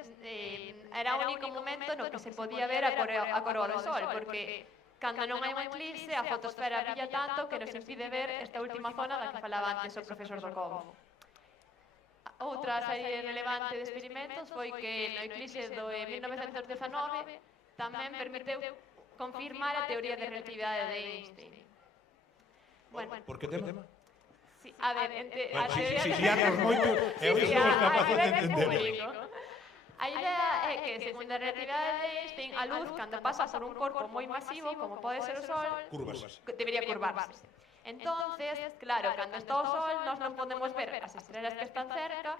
era o único momento no que se podía ver a coroa do Sol, porque cando non hai un eclipse, a fotosfera brilla tanto que nos impide ver esta última zona da que falaba antes o profesor do Cobo. Outra serie relevante de experimentos foi que no eclipse do 1919 tamén permiteu confirmar a teoría de relatividade de Einstein. Bueno, por que tema? Sí, a ver, a teoría de relatividade de Einstein. A idea é que, segundo a relatividade de Einstein, a luz, cando pasa por un corpo moi masivo, como pode ser o Sol, debería curvarse. Entonces, claro, cando está o Sol, nós non podemos ver as estrelas que están cerca,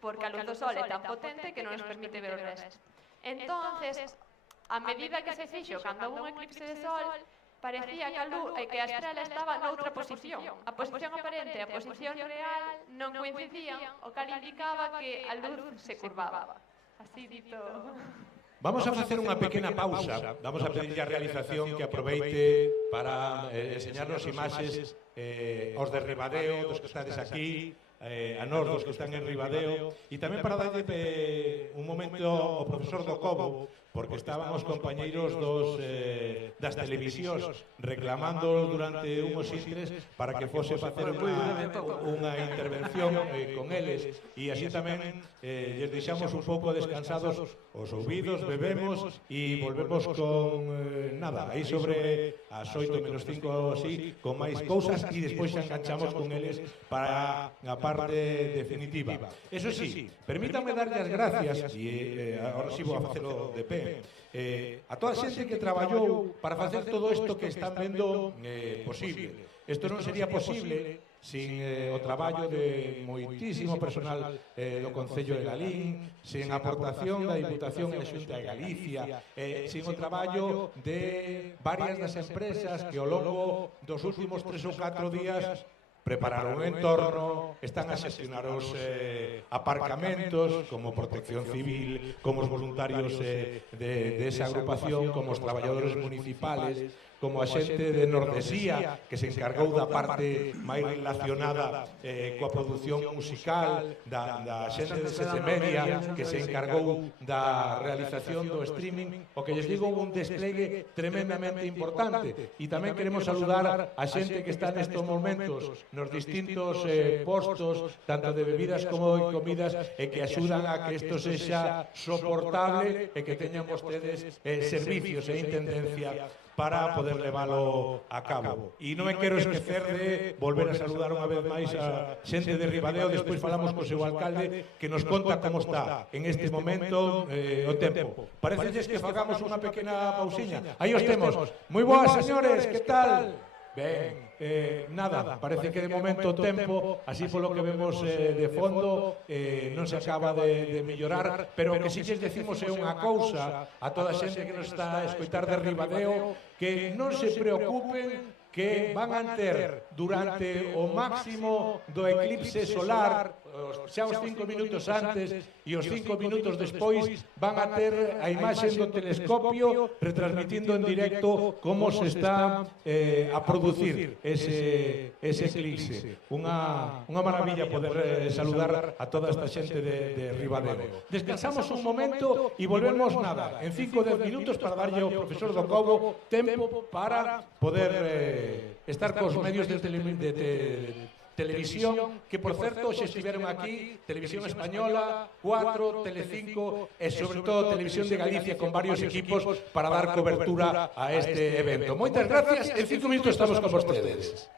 porque a luz do Sol é tan potente que non nos permite ver o resto. Entonces, a medida que se fixo cando houve un eclipse de Sol, parecía que a estrela estaba noutra posición. A posición aparente e a posición real non coincidían, o cal indicaba que a luz se curvaba. Así dito. Vamos a facer unha pequena pausa. Vamos a pedir a realización que aproveite para enseñarnos imaxes aos de Ribadeo, dos que estades aquí, a nós dos que están en Ribadeo, e tamén para darlle un momento ao profesor do Cobo, porque estaban os compañeiros das televisións reclamando durante unhos intres para que fose facer unha intervención con eles, e así tamén lles deixamos un pouco descansados os ouvidos, bebemos e volvemos con nada, aí sobre as 8 menos 5 ou así, con máis cousas, e despois xa enganchamos con eles para a parte definitiva. Eso sí, permítanme darlle as gracias, e agora si vou a facelo de pé, a toda a xente que traballou para facer todo isto que están vendo posible. Isto non sería posible sin o traballo de moitísimo personal do Concello de Lalín, sin a aportación da Diputación e a Xunta de Galicia, sin o traballo de varias das empresas que ao longo dos últimos 3 ou 4 días prepararon o entorno, están a xestionar os aparcamentos, como Protección Civil, como os voluntarios de esa agrupación, como os traballadores municipales, como a xente de Nordesía, que se encargou da parte máis relacionada coa produción musical, da xente de Sete Media, que se encargou da realización do streaming. O que lles digo, un desplegue tremendamente importante. E tamén queremos saludar a xente que está nestes momentos nos distintos postos, tanto de bebidas como de comidas, e que axudan a que isto sexa soportable e que teñan vostedes servicios e intendencia para poder leválo a cabo. E non me quero esquecer de volver a saludar unha vez máis a xente de Ribadeo, despois falamos co seu alcalde que nos conta como está en este momento o tempo. Parecelles que fagamos unha pequena pausiña. Aí os temos. Moi boas, señores, que tal? Ben, nada, parece que de momento o tempo, así polo que vemos de fondo, non se acaba de mellorar, pero o que si lles decimos é unha cousa a toda a xente que nos está a escoitar de Ribadeo, que non se preocupen, que van a ter durante o máximo do eclipse solar, xa os 5 minutos antes e os 5 minutos despois, van a ter a imaxe do telescopio retransmitindo en directo como se está a producir ese eclipse. Unha maravilla poder saludar a toda esta xente de Ribadeo. Descansamos un momento e volvemos nada, en 5 ou 10 minutos, para darlle ao profesor do Cobo tempo para poder estar cos medios de televisión, que por certo xa estiveron aquí, Televisión Española, 4, Telecinco e sobre todo Televisión de Galicia, con varios equipos para dar cobertura a este evento. Moitas gracias, en 5 minutos estamos con vostedes.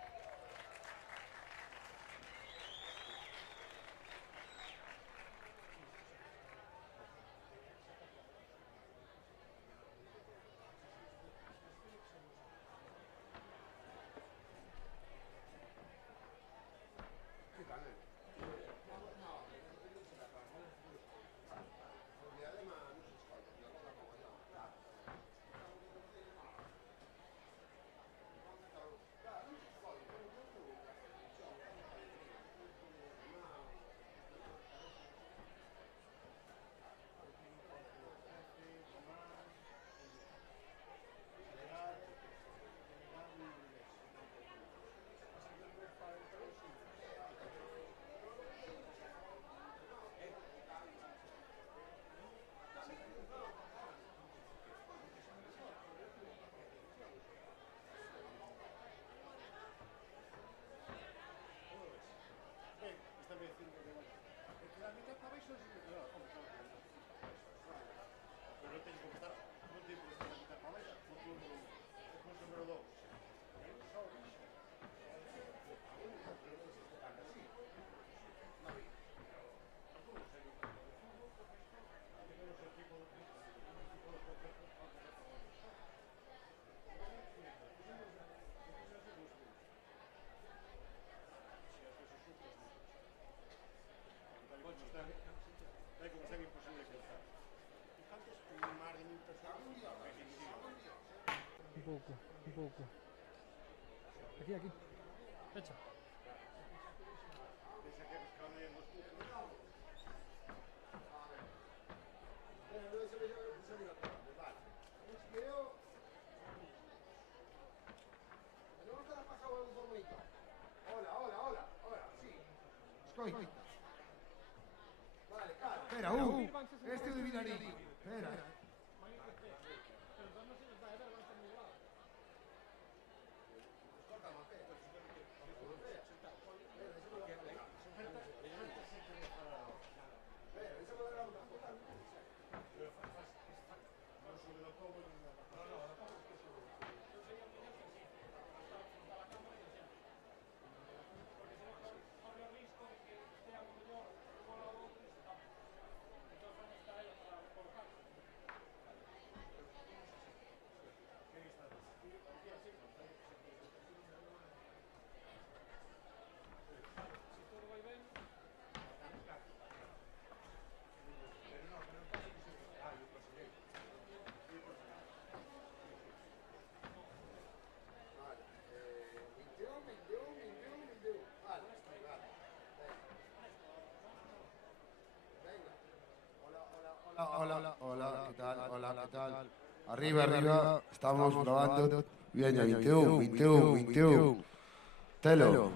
Un pouco. Aquí. Echa. Escoita. Vale, cara. Espera, este é o de Vilariño. Espera. Arriba, arriba, estamos grabando. Veña, 21, 21, 21. Telo.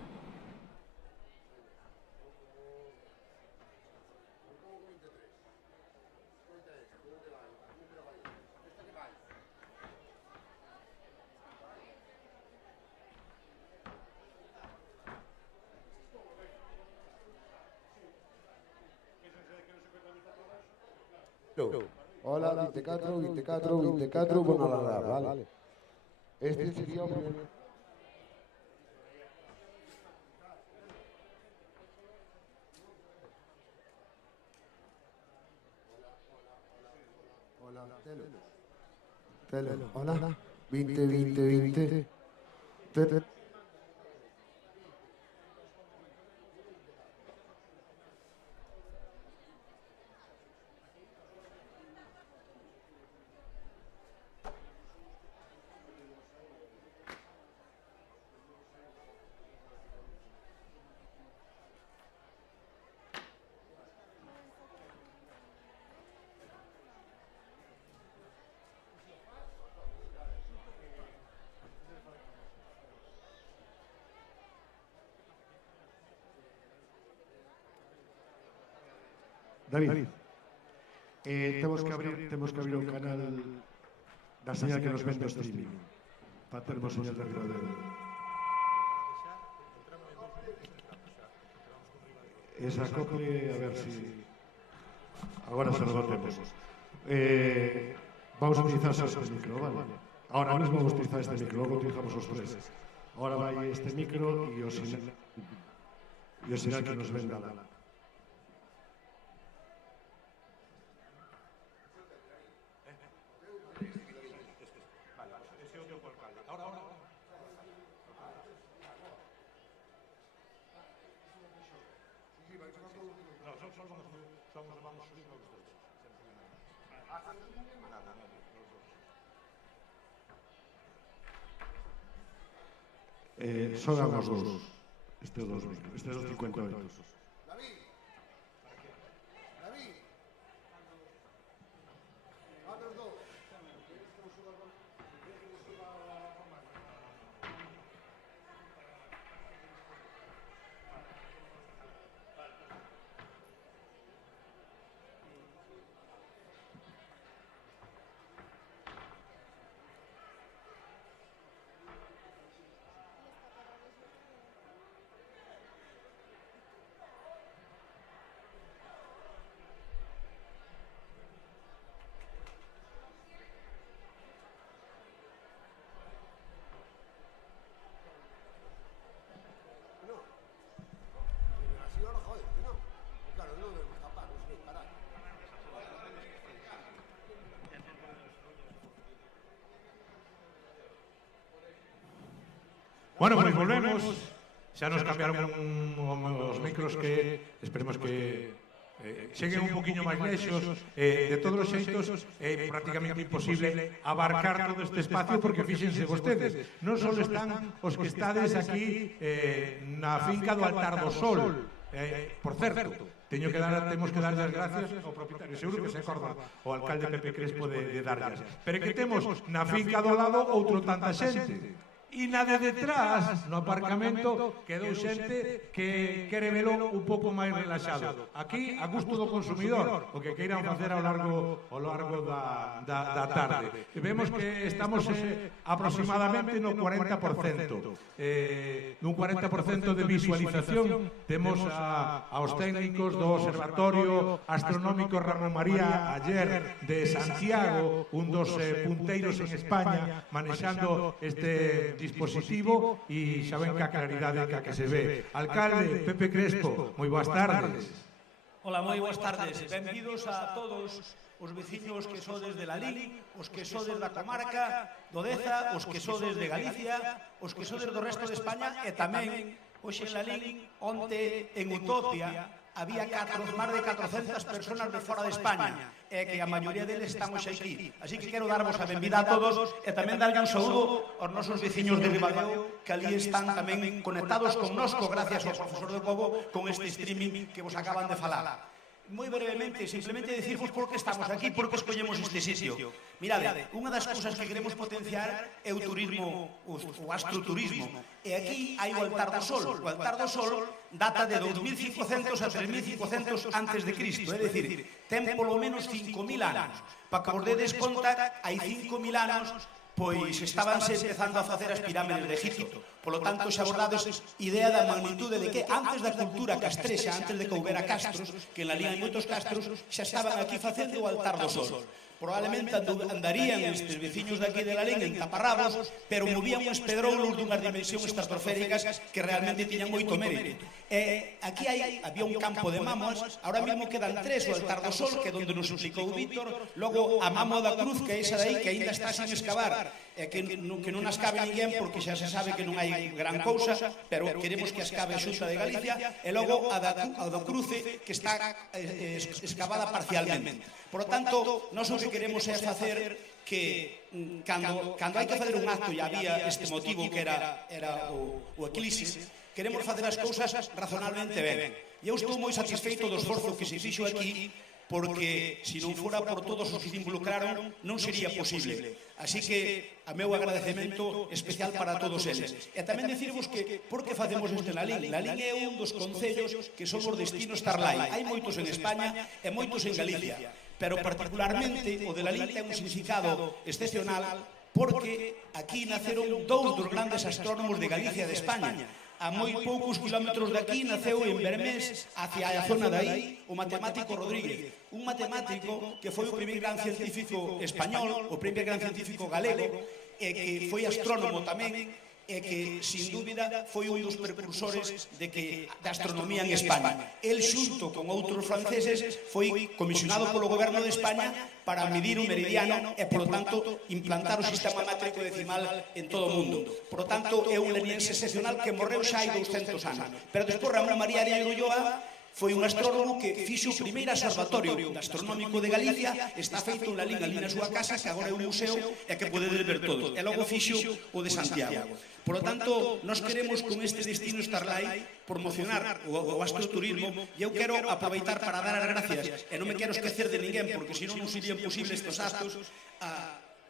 Hola, 24, 24, 24, bueno, vale. Este sería o primeiro. Hola, Telo, hola. 20, 20, 20. David, temos que abrir un canal da señal que nos vende o streaming para termos señal de verdadeiro. Esa acople, a ver si agora se lo temos. Vamos a utilizar só este micro, vale? Ahora mismo vamos a utilizar este micro, logo utilizamos os tres. Ahora vai este micro e o sinal que nos venda lá. Son os dous. Estes dos 58. David. Os dous. Bueno, pois volvemos. Xa nos cambiaron os micros que esperemos que cheguen un poquinho máis lexos. De todos os xeitos, é prácticamente imposible abarcar todo este espacio porque fíxense vostedes, non só están os que estades aquí na finca do Altar do Sol. Por certo, temos que darlle as gracias ao propietario, seguro que se acorda o alcalde Pepe Crespo de darllas. Pero que temos na finca do lado outro tanta xente. E na de detrás, no aparcamento, quedou xente que quere velo un pouco máis relaxado. Aquí, a gusto do consumidor, o que queiran facer ao largo da tarde. Vemos que estamos aproximadamente no 40%. Nun 40% de visualización, temos aos técnicos do Observatorio Astronómico Ramón María Aller de Santiago, un dos punteiros en España, manexando este dispositivo e xa ven que a claridade que se ve. Alcalde Pepe Crespo, moi boas tardes. Hola, moi boas tardes. Benvidos a todos os veciños que sodes de Lalín, os que sodes da comarca do Deza, os que sodes de Galicia, os que sodes do resto de España e tamén hoxe en Lalín, onte en Utopia, había máis de 400 personas de fora de España e que a maioría deles están hoxe aquí. Así que quero darvos a benvida a todos e tamén darlle un saúdo aos nosos veciños de Ribadeo que ali están tamén conectados connosco gracias ao profesor de Cobo con este streaming que vos acaban de falar. moi brevemente, simplemente dicirvos por que estamos aquí, por que escollemos este sitio. Mirade, unha das cousas que queremos potenciar é o turismo, o astroturismo. E aquí hai o altar do Sol. O altar do Sol data de 2500 a 3500 antes de Cristo, é dicir, ten polo menos 5000 anos. Para que vos dedes conta, hai 5000 anos pois estabanse empezando a facer as pirámides de Egipto. Polo tanto, xa abordades idea da magnitude de que antes da cultura castrexa, antes de que houbera castros, que en la liga hai moitos castros, xa estaban aquí facendo o altar do Sol. Probablemente andarían estes veciños daqui de Lalín en taparrabos, pero movían uns pedroulos dunhas dimensións estratosféricas que realmente tiñan moito mérito. Aquí había un campo de mámoas, ahora mesmo quedan 3, o altar do Sol, que é onde nos explicou Víctor, logo a mámoa da Cruz, que é esa de aí, que ainda está sin excavar, que non as cabe ninguén, porque xa se sabe que non hai gran cousa, pero queremos que as cabe a Xunta de Galicia, e logo a da Cruce, que está excavada parcialmente. Por lo tanto, nós o que queremos é facer que cando hai que fazer un acto e había este motivo que era o eclipse, queremos facer as cousas razonablemente ben. E eu estou moi satisfeito do esforzo que se fixo aquí, porque se non fora por todos os que se involucraron non sería posible. Así que a meu agradecemento especial para todos eles. E tamén dicirvos que por que facemos este Lalín? Lalín é un dos concellos que son os destinos Starlight. Hai moitos en España e moitos en Galicia, pero particularmente o de Lalín ten un significado excepcional porque aquí naceron dous dos grandes astrónomos de Galicia e de España. A moi poucos kilómetros de aquí naceu en Bermés, hacia a zona de aí, o matemático Rodríguez. Un matemático que foi o primeiro gran científico español, o primeiro gran científico galego, e que foi astrónomo tamén, e que, sin dúbida, foi un dos precursores da astronomía en España. El, xunto con outros franceses, foi comisionado polo goberno de España para medir o meridiano e, polo tanto, implantar o sistema métrico decimal en todo o mundo. Por tanto, é un leniense excepcional que morreu xa hai 200 anos. Pero despois Ramón María Arias Ulloa foi un astrónomo que fixo o primeiro observatorio astronómico de Galicia, está feito en Lalín, ali na súa casa, que agora é un museo e que podedes ver todo. E logo fixo o de Santiago. Por lo tanto, nós queremos con este destino Starlight promocionar o astroturismo e eu quero aproveitar para dar as gracias e non me quero esquecer de ninguén, porque senón non serían posibles estos actos,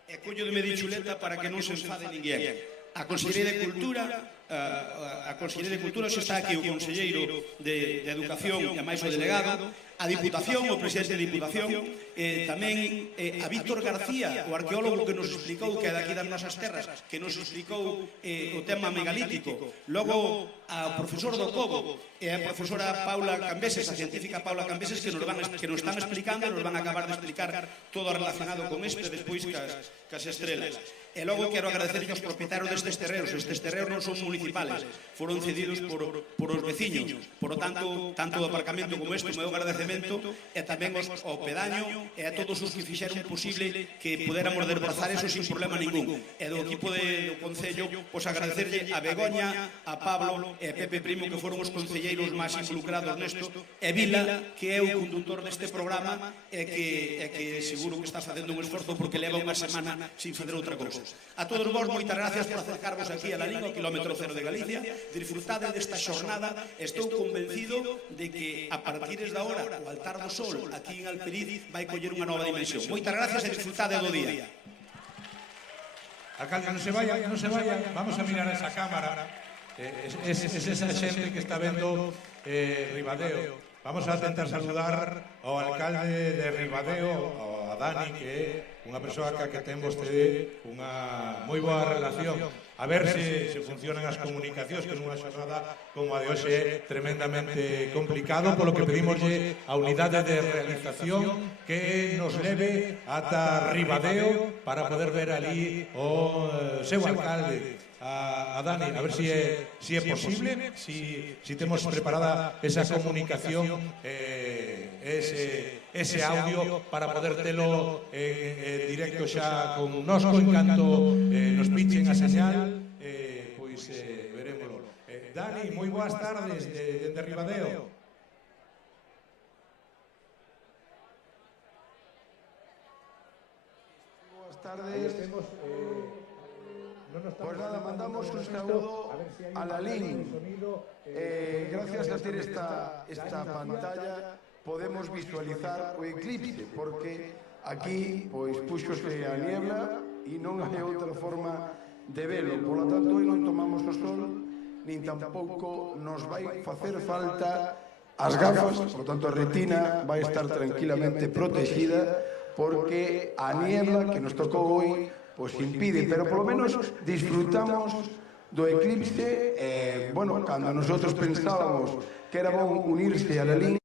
e collo de medio chuleta para que non se enfade ninguén. A Consellería de Cultura, a Consellería de Cultura, xa está aquí o Conselleiro de Educación e máis o delegado, a Diputación, o Presidente de Diputación, tamén a Víctor García, o arqueólogo que nos explicou, que é daqui das nosas terras, que nos explicou o tema megalítico, logo ao profesor do Cobo e a profesora Paula Cambeses, a científica Paula Cambeses, que nos están explicando e nos van a acabar de explicar todo relacionado con isto e despois cas estrelas. E logo quero agradecer aos propietarios destes terreos. Estes terreos non son municipales, foron cedidos por os veciños. Por lo tanto, tanto do aparcamento como este, o meu agradecemento, e tamén ao pedaño e a todos os que fixeron posible que pudéramos desbrazar eso sin problema ningún. E do equipo do Concello, pois agradecerlle a Begoña, a Pablo e a Pepe Primo, que foron os concelleiros máis involucrados nesto, e Vila, que é o conductor deste programa e que seguro que está facendo un esforzo porque leva unha semana sin fazer outra cousa. A todos vos, moitas gracias por acercarvos aquí a Lalín, ao kilómetro cero de Galicia. Disfrutade desta xornada. Estou convencido de que a partir de ahora o altar do Sol aquí en Alperiz vai coller unha nova dimensión. Moitas gracias e disfrutade do día. Alcalde, non se vaya, vamos a mirar esa cámara. Es esa xente que está vendo Ribadeo. Vamos a tentar saludar ao alcalde de Ribadeo, a Dani, que é unha persoa que ten vostede unha moi boa relación. A ver se funcionan as comunicacións, que nunha xornada como a de hoxe é tremendamente complicado, polo que pedimoslle a unidade de realización que nos leve ata Ribadeo para poder ver ali o seu alcalde, a Dani, a ver si é posible, si temos preparada esa comunicación, ese audio para poder telo directo xa con nosco, en canto nos pinchen a señal, pois verémolo. Dani, moi boas tardes dende Ribadeo. Boas tardes. Pues nada, mandamos un saludo a Lalín. Gracias a hacer esta pantalla, podemos visualizar o eclipse, porque aquí pois puxose a niebla e non hai outra forma de velo. Por lo tanto, hoy non tomamos o sol, nin tampouco nos vai facer falta as gafas, por lo tanto a retina vai estar tranquilamente protegida, porque a niebla que nos tocou hoy pois impide, pero polo menos disfrutamos do eclipse. Bueno, cando nosotros pensábamos que era bon unirse a la línea,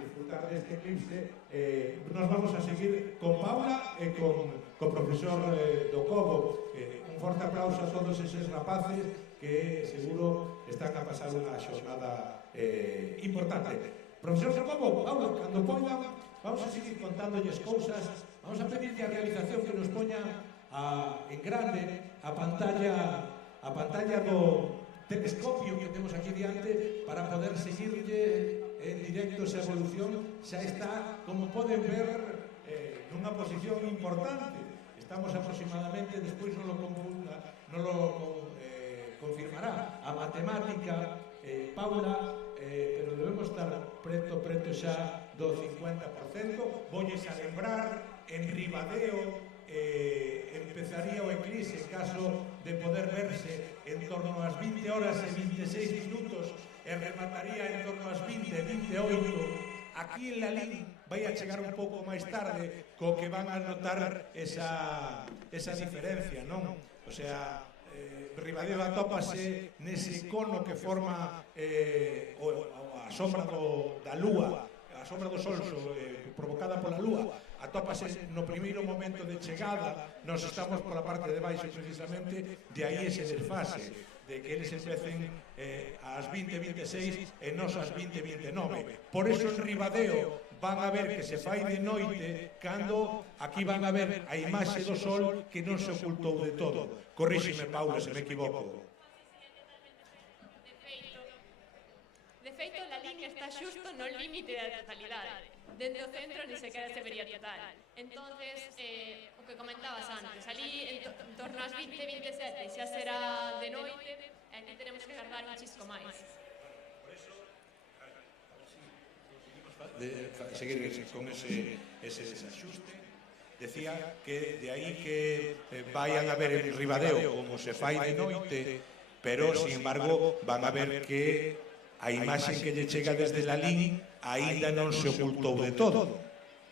disfrutar deste eclipse, nos vamos a seguir con Paula e con profesor do Cobo. Un forte aplauso a todos eses rapaces que seguro están a pasar unha xornada importante. Profesor do Cobo, Paula, cando poidan, vamos a seguir contándolles cousas. Vamos a pedirle a realización que nos poña en grande a pantalla do telescopio que temos aquí diante para poder seguirlle en directo esa evolución. Xa está, como poden ver, nunha posición importante. Estamos aproximadamente, despois non lo confirmará a matemática Paula, pero debemos estar preto xa do 50%. Voulles a lembrar, en Ribadeo empezaría o eclipse, en caso de poder verse, en torno ás 20 horas e 26 minutos e remataría en torno ás 20 e 28. Aquí en Lalín vai a chegar un pouco máis tarde, co que van a notar esa diferencia, non? O sea, Ribadeo atópase nese cono que forma a sombra da lúa, a sombra do sol provocada pola lúa, atópase no primeiro momento de chegada. Nos estamos pola parte de baixo precisamente, de aí ese desfase, de que eles empecen ás 20:26 e nos ás 20:29. Por eso en Ribadeo van a ver que se fai de noite, cando aquí van a ver a imaxe do sol que non se ocultou de todo. Corríxeme, Paula, se me equivoco. De feito, a línea está xusto no límite da totalidade. Dentro do centro ni sequera se vería total. Entonces, o que comentabas antes, ali en torno ás 20:27 xa será de noite, e aquí tenemos que tardar un chisco máis. Seguir con ese desaxuste. Decía que de aí que vayan a ver en Ribadeo como se fai de noite, pero, sin embargo, van a ver que a imaxe que lle chega desde Lalín aínda non se ocultou de todo.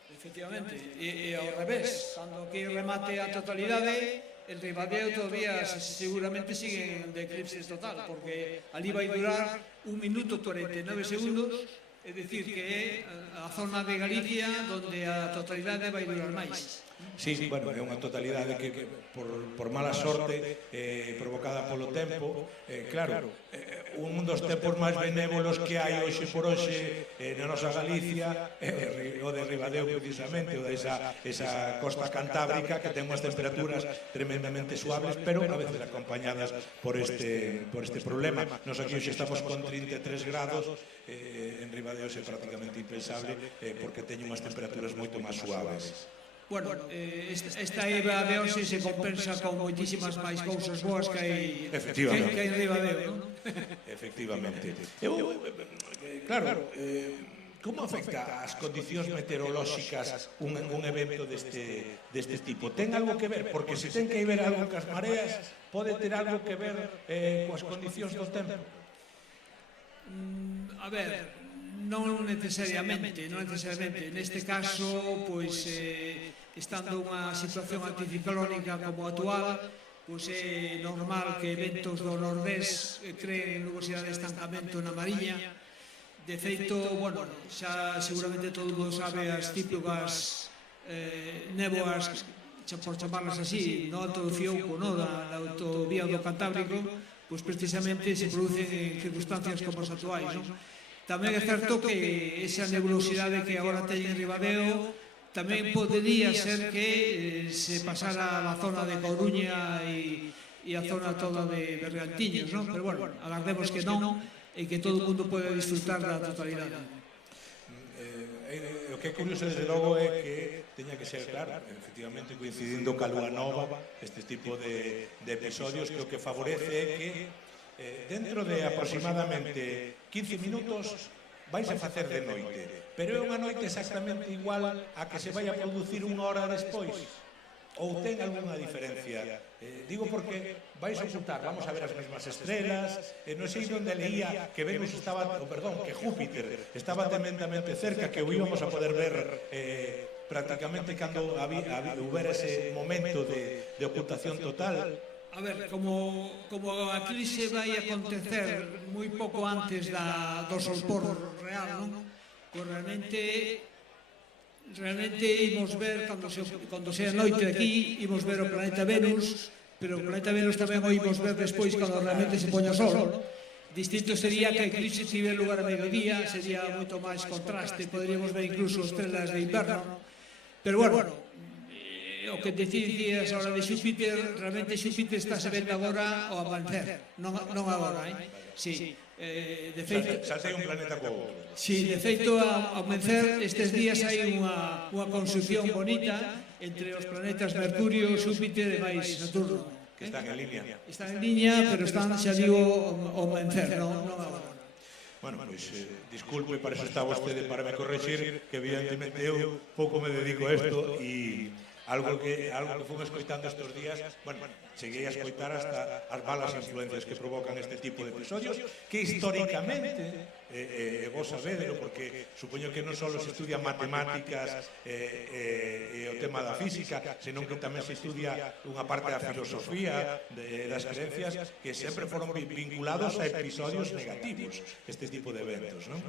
Efectivamente, e ao revés, cando aquí remate a totalidade, el Ribadeo todavía seguramente sigue en eclipse total, porque ali vai durar 1 minuto 49 segundos, é dicir que é a zona de Galicia onde a totalidade vai durar máis. Sí, bueno, é unha totalidade que por mala sorte provocada polo tempo, claro, un dos tempos máis benévolos que hai hoxe por hoxe na nosa Galicia, o de Ribadeo precisamente, o desa costa cantábrica que ten unhas temperaturas tremendamente suaves, pero a veces acompañadas por este problema. Nos aquí hoxe estamos con 33 grados, en Ribadeo é prácticamente impensable porque teñen unhas temperaturas moito máis suaves. Bueno, esta Eva de hoxe se compensa con moitísimas máis cousas boas que hai en Ribadeo, non? Efectivamente. Claro, como afecta as condicións meteorolóxicas un evento deste tipo? Ten algo que ver? Porque se ten que ver algo cas mareas, pode ter algo que ver coas condicións do tempo? A ver, non necesariamente. Neste caso, pois, estando unha situación anticiclónica como a actual, pois é normal que eventos do Nordés creen nubosidade de estancamento na Mariña. De feito, bueno, xa seguramente todo mundo sabe as típicas néboas, por chamarlas así, no Alto do Fiouco, da autovía do Cantábrico, pois precisamente se producen en circunstancias como as actuais, non? Tamén é certo que esa nebulosidade que agora teñen en Ribadeo tamén podería ser que se pasara a zona de Coruña e a zona toda de Bergantiños, non? Pero bueno, agardemos que non e que todo o mundo pode disfrutar da totalidade. O que é curioso, desde logo, é que teña que ser, claro, efectivamente, coincidindo ca lúa nova, este tipo de episodios, que o que favorece é que dentro de aproximadamente 15 minutos vais a facer de noite, pero é unha noite exactamente igual a que se vai a producir unha hora despois, ou ten algunha diferencia? Digo porque vais a ocultar, vamos a ver as mesmas estrelas, non sei onde leía que Venus estaba, que Júpiter estaba tremendamente cerca, que o íbamos a poder ver prácticamente cando houbera ese momento de ocultación total. A ver, como a eclipse vai acontecer moi pouco antes do solpor real, non? Pois realmente imos ver, cando sea noite aquí, imos ver o planeta Venus, pero o planeta Venus tamén o imos ver despois cando realmente se poña o sol, non? Distinto sería que a eclipse tive lugar a mediodía, sería moito máis contraste, poderíamos ver incluso estrelas de inverno, pero bueno, o que decías ahora de Xúpiter, realmente Xúpiter está se vendo agora ao avancer, non agora, sí. De feito, saltei un planeta co outro. Sí, de feito, ao avancer, estes días hai unha conxunción bonita entre os planetas Mercurio, Xúpiter e máis Saturno. Que están en línea. Están en línea, pero están, xa digo, ao avancer, non agora. Bueno, pois, disculpe, para eso está vostede para me corregir, que evidentemente eu pouco me dedico a isto e algo que fui escoitando estes días, bueno, cheguei a escoitar hasta as malas influencias que provocan este tipo de episodios, que históricamente, vos sabedelo, porque supoño que non só se estudian matemáticas e o tema da física, senón que tamén se estudia unha parte da filosofía, das creencias, que sempre foron vinculados a episodios negativos, este tipo de eventos, non?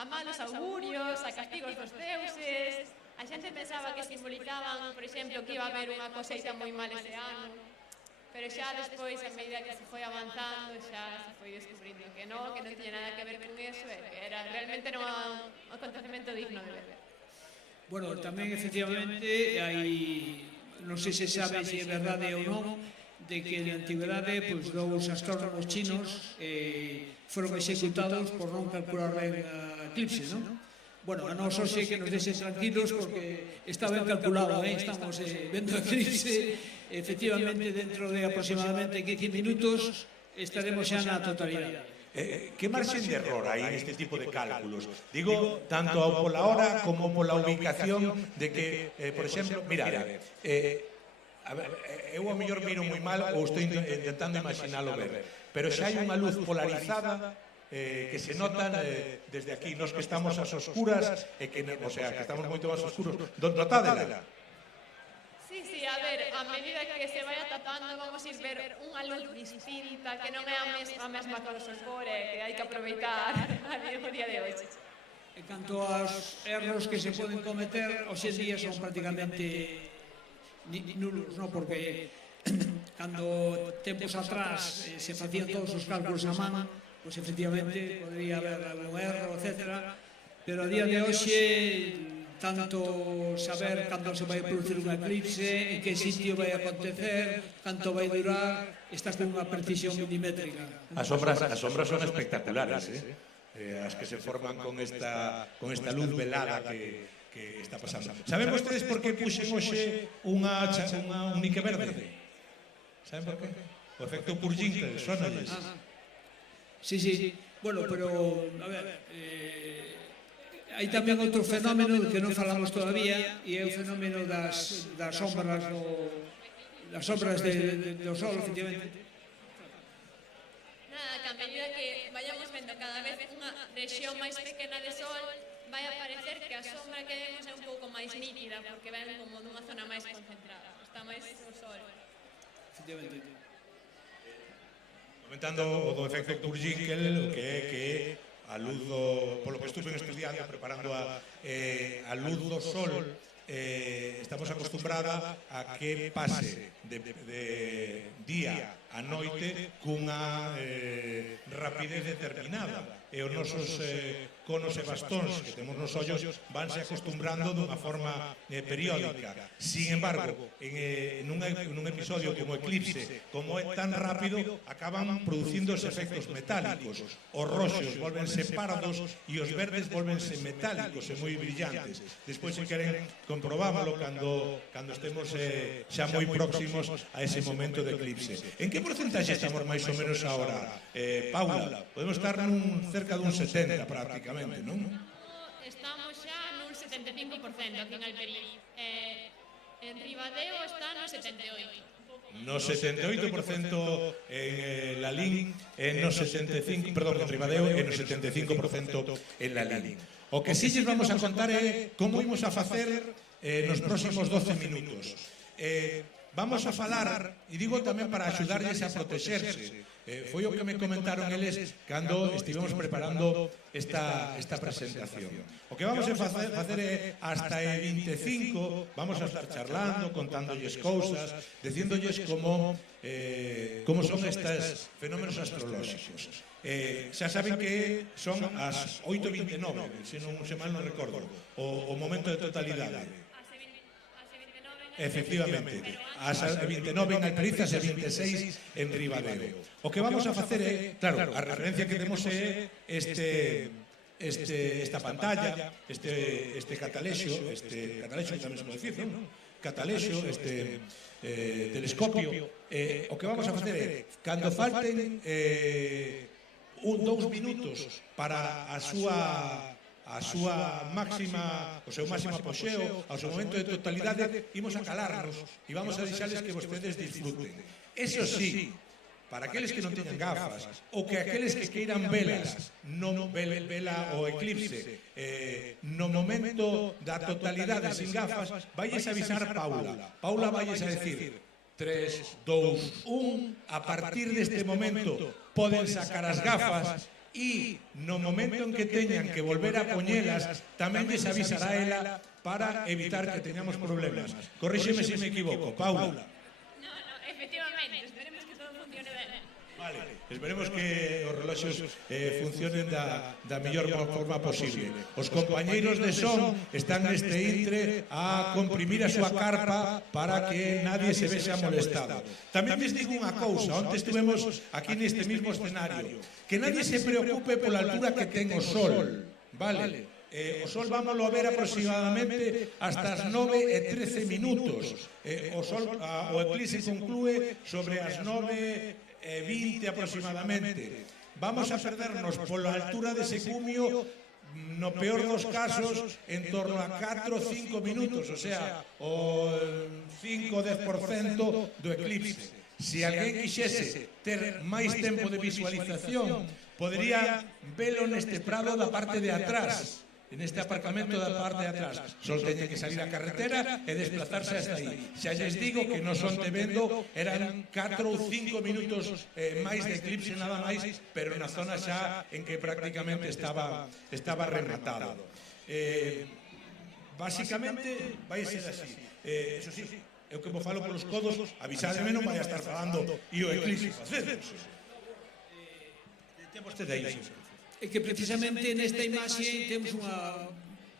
A malos augurios, a castigos dos deuses. A xente pensaba que simbolizaban, por exemplo, que iba a haber unha coseita moi mal ese ano. Pero xa despois, a medida que se foi avanzando, xa se foi descubrindo que non tiña nada que ver con eso, que era realmente un acontecemento digno de ver. Bueno, tamén, efectivamente, hai, non sei se sabe se é verdade ou non, de que na antigüedade dous astrónomos chinos foron executados por non calcular ben a eclipse, non? Bueno, a nós hoxe que nos deixen tranquilos porque está ben calculado, estamos vendo a eclipse, efectivamente dentro de aproximadamente 15 minutos estaremos xa na totalidade. Que marxen de error hai neste tipo de cálculos? Digo, tanto pola hora como pola ubicación de que, por exemplo, mirade, eu a mellor miro moi mal ou estou intentando imaginalo ver, pero xa hai unha luz polarizada que se notan desde aquí, nos que estamos ás oscuras, o sea, que estamos moito máis oscuros, notádela? Sí, a ver, a medida que se vaya tapando vamos ir ver unha luz distinta que non é a mesma que o solpor, que hai que aproveitar o día de hoxe. En canto aos erros que se poden cometer, hoxe día son prácticamente nulos, non? Porque tempos atrás se facían todos os cálculos a man, pois efectivamente podría haber algún erro, etc. Pero a día de hoxe, tanto saber cando se vai producir un eclipse, en que sitio vai acontecer, canto vai durar, está con unha precisión milimétrica. As sombras son espectaculares, as que se forman con esta luz velada que está pasando. Saben vostedes por que puxen hoxe un nique verde? Saben por qué? O efecto Purkinje, sonalles. Sí. Bueno, pero, a ver, hai tamén outro fenómeno que non falamos todavía, e é o fenómeno das sombras do sol, efectivamente. Nada, que a medida que vayamos vendo cada vez unha rexión máis pequena de sol, vai a parecer que a sombra que vemos é un pouco máis nítida, porque ven como dunha zona máis concentrada, está máis o sol. Efectivamente. Comentando o do efecto Purkinje, o que é que a luz polo que estuve estudiando, preparando a luz do sol, estamos acostumbrada a que pase de día a noite cunha rapidez determinada, e os nosos conos e bastóns que temos nos ollos vanse acostumbrando dunha forma periódica. Sin embargo, en un episodio como Eclipse, como é tan rápido, acaban producindo os efectos metálicos. Os roxos volvense pardos e os verdes volvense metálicos e moi brillantes. Despois, se queren, comprobámoslo cando estemos xa moi próximos a ese momento de eclipse. En que porcentaxe estamos máis ou menos agora? Paula, podemos estar cerca dun 70 prácticamente, non? Estamos xa nun 75% aquí en Alperín. En Ribadeo está no 78%. No 78% en Lalín, en Ribadeo e no 75% en Lalín. O que si lles vamos a contar é como imos a facer nos próximos 12 minutos. Vamos a falar, e digo tamén para axudarlles a protexerse, foi o que me comentaron eles cando estivemos preparando esta presentación. O que vamos a facer é, hasta e 25, vamos a estar charlando, contándolles cousas, dicíndolles como son estes fenómenos astrolóxicos. Xa saben que son as 8:29, se mal non recordo, o momento de totalidade. Efectivamente, as 29 en Alperizas e 26 en Ribadeo. O que vamos a facer é, claro, a referencia que temos é esta pantalla, este catalexo tamén se pode dicir, non? Catalexo, este telescopio. O que vamos a facer é, cando falten 2 minutos para o seu máximo apoxeo, ao seu momento de totalidade, imos a calarnos e vamos a deixarles que vostedes disfruten. Eso sí, para aqueles que non teñan gafas, ou que aqueles que queiran velas, non vela o eclipse, no momento da totalidade sin gafas, vailles a avisar Paula. Paula vailles a decir 3, 2, 1, a partir deste momento poden sacar as gafas, e no momento en que teñan que volver a poñelas tamén lles avisará ela para evitar que teñamos problemas. Corríxeme se me equivoco, Paula. No, efectivamente, esperemos que todo funcione ben. Vale, esperemos que os reloxos funcionen da mellor forma posible. Os compañeiros de son están neste intre a comprimir a súa carpa para que nadie se vexa molestado. Tamén les digo unha cousa, onte estuvemos aquí neste mismo escenario, que nadie se preocupe pola altura que ten o sol, vale? O sol vámoslo a ver aproximadamente hasta as 9:13 minutos. O eclipse conclúe sobre as 9:20 aproximadamente. Vamos a perdernos pola altura dese cumio, no peor dos casos, en torno a 4 ou 5 minutos, o sea, o 5 ou 10% do eclipse. Se alguén quixese ter máis tempo de visualización, podría velo neste prado da parte de atrás, neste aparcamento da parte de atrás. Só teñen que salir a carretera e desplazarse hasta aí. Xa lles digo que non son te vendo, eran 4 ou 5 minutos máis de eclipse nada máis, pero na zona xa en que prácticamente estaba rematado. Básicamente vai ser así. Eso sí, Eu que vos falo polos codos, avisádeme, non vai a estar falando e o eclipse facemos. Ten vostede aí. É que precisamente nesta imaxe temos unha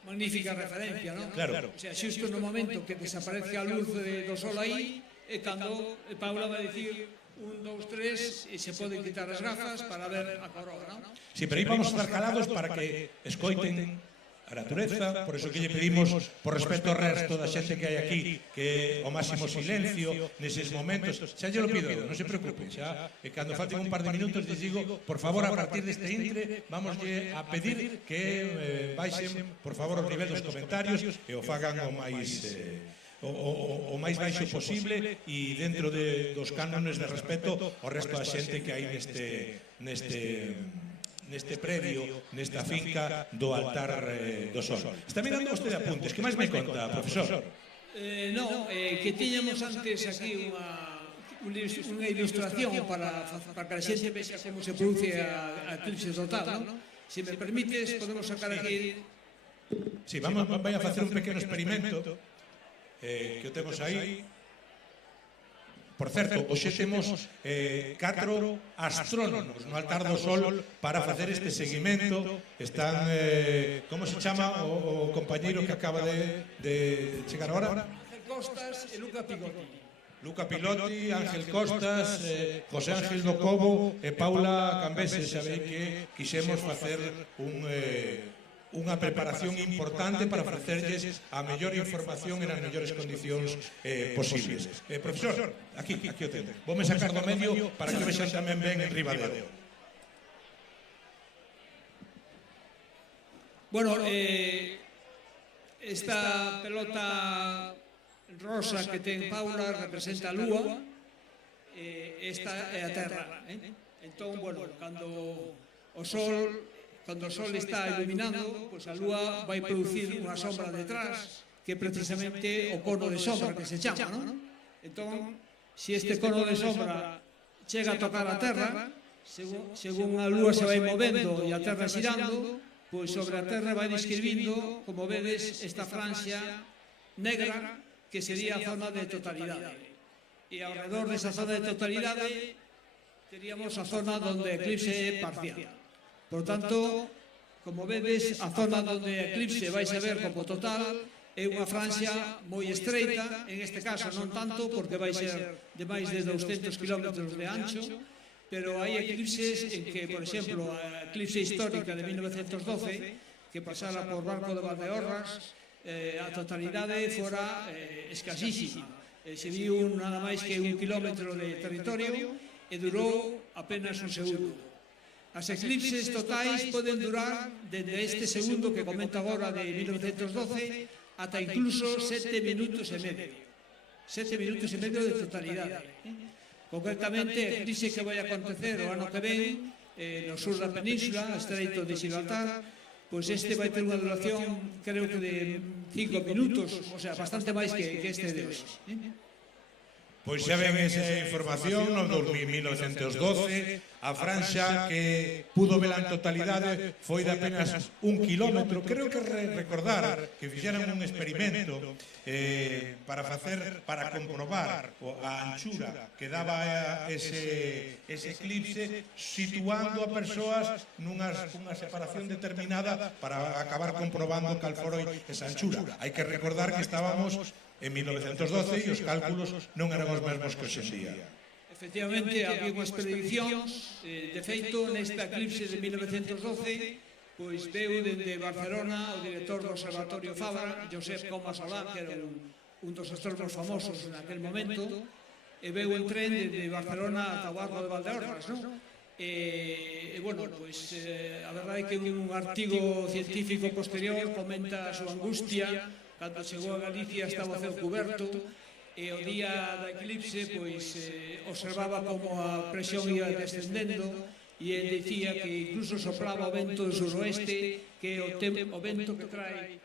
magnífica referencia, non? Claro. O sea, xusto no momento que desaparece a luz do sol aí, é cando Paula vai dicir 1, 2, 3 e se poden quitar as gafas para ver a coroa, non? Sí, pero aí vamos a estar calados para que escoiten a natureza, por eso que lle pedimos, por respeto ao resto da xente que hai aquí, que o máximo silencio neses momentos. Xa lle lo pido, non se preocupen, xa, e cando falten un par de minutos, les digo, por favor, a partir deste intre, vamos a pedir que baixen, por favor, o nivel dos comentarios e o fagan o máis baixo posible e dentro dos cánones de respeto ao resto da xente que hai neste predio, nesta finca do altar do sol. Está mirando vostede apuntes, que máis me conta, profesor? Non, que tiñamos antes aquí unha ilustración para que a xente vexa como se produce a eclipse total, non? Se me permites, podemos sacar aquí... Sí, vai a facer un pequeno experimento que o temos aí. Por certo, hoxe temos 4 astrónomos no altar do sol para facer este seguimento. Están, como se chama o compañeiro que acaba de chegar agora? Ángel Costas e Luca Pilotti. Luca Pilotti, Ángel Costas, José Ángel do Cobo e Paula Cambese. Sabei que quixemos facer unha preparación importante para ofrecerlles a mellor información e nas mellores condicións posibles. Profesor, aquí o tengo. Voume sacar do medio para que vexan tamén ben en Ribadeo. Bueno, esta pelota rosa que ten Paula representa a Lúa, esta é a Terra. Entón, bueno, cando o Sol está iluminando, pois a Lúa vai producir unha sombra detrás, que é precisamente o cono de sombra que se chama, non? Entón, se este cono de sombra chega a tocar a Terra, según a Lúa se vai movendo e a Terra xirando, pois sobre a Terra vai describindo, como vedes, esta franxa negra que sería a zona de totalidade. E ao redor desa zona de totalidade teríamos a zona onde o eclipse é parcial. Por tanto, como vedes, a zona onde o eclipse vais a ver como total é unha franxa moi estreita, en este caso non tanto porque vai ser de máis de 200 km de ancho, pero hai eclipses en que, por exemplo, a eclipse histórica de 1912, que pasara por Barco de Valdeorras, a totalidade fora escasísima. Se viu nada máis que 1 kilómetro de territorio e durou apenas un segundo. As eclipses totais poden durar desde este segundo que comento agora de 1912 ata incluso 7 minutos e medio. 7 minutos e medio de totalidade. Concretamente, a eclipse que vai acontecer o ano que ven no sur da península, estreito de Gibraltar, pois este vai ter unha duración, creo que de 5 minutos, o sea, bastante máis que este de hoxe. Pois xa ven esa información no 1912, a franxa que pudo ver en totalidade foi de apenas 1 kilómetro. Creo que recordar que fixeran un experimento para comprobar a anchura que daba ese eclipse, situando a persoas nunha separación determinada para acabar comprobando cal foi esa anchura. Hai que recordar que estábamos en 1912 e os cálculos non eran os mesmos que hoxe en día. Efectivamente, había unhas prediccións. De feito, nesta eclipse de 1912, pois veu dende Barcelona o director do Observatorio Fabra, Josep Coma Solá, que era un dos astrónomos famosos naquel momento, e veu en tren dende Barcelona ata o Barco de Valdeorras, non? E, bueno, pois, a verdade é que un artigo científico posterior comenta a súa angustia. Cando chegou a Galicia estaba o ceo cuberto e o día da eclipse pois observaba como a presión ia descendendo e ele dicía que incluso soplaba o vento do suroeste, que é o vento que trae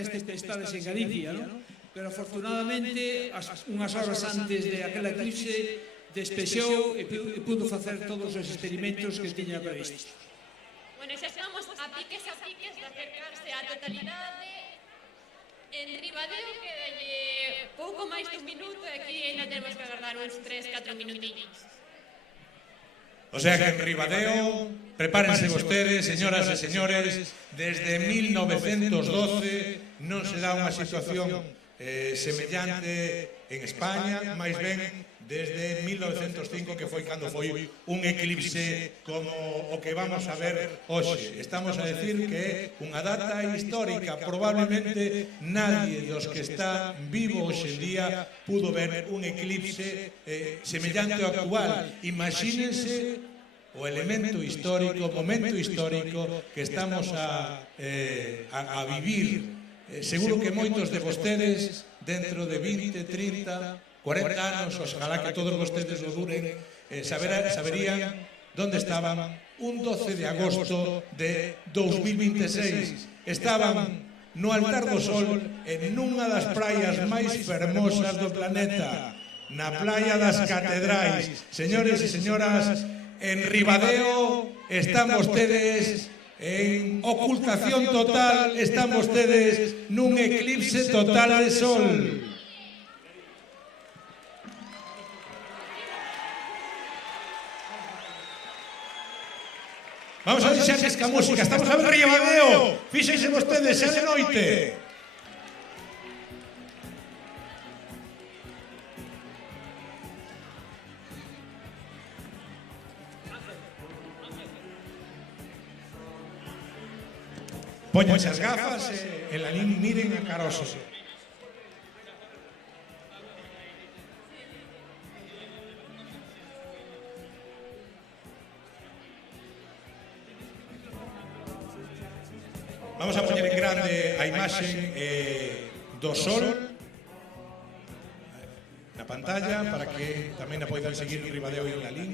estas tempestades en Galicia, non? Pero afortunadamente unhas horas antes de aquela eclipse despexou e pudo facer todos os experimentos que tiña previstos. Bueno, xa estamos a piques de acercarse á totalidade. En Ribadeo quedalle pouco máis dun minuto e aquí ainda temos que agardar uns 3-4 minutiños. O sea que en Ribadeo, prepárense vostedes, señoras e señores, desde 1912 non se dá unha situación semellante en España, máis ben desde 1905, que foi cando foi un eclipse como o que vamos a ver hoxe. Estamos a decir que é unha data histórica. Probablemente nadie dos que está vivo hoxe en día pudo ver un eclipse semellante ao actual. Imagínense o elemento histórico, o momento histórico que estamos a vivir. Seguro que moitos de vostedes, dentro de 20, 30, 40 anos, ojalá que todos vostedes o duren, saberían onde estaban un 12 de agosto de 2026. Estaban no altar do Sol en unha das praias máis fermosas do planeta, na Praia das Catedrais. Señores e señoras, en Ribadeo están vostedes en ocultación total, están vostedes nun eclipse total de sol. Vamos a deixar esta música, estamos a ver Ribadeo, fíxense vostedes, xa de noite. Póñanse as gafas e en la línea miren a cara aos ojos. Vamos a poñer en grande a imaxe do Sol na pantalla para que tamén a poidan seguir en Ribadeo e en Lalín.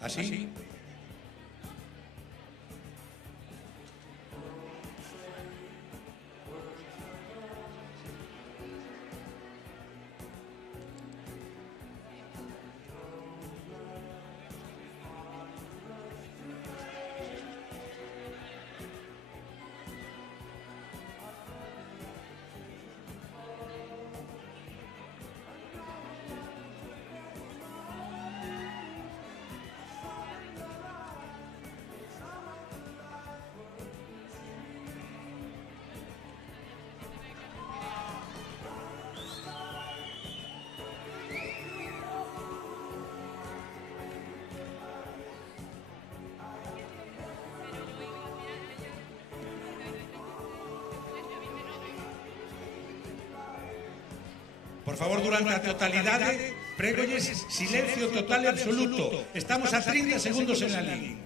Así. Por favor, durante a totalidade, pregolles silencio total e absoluto. Estamos a 30 segundos en la línea.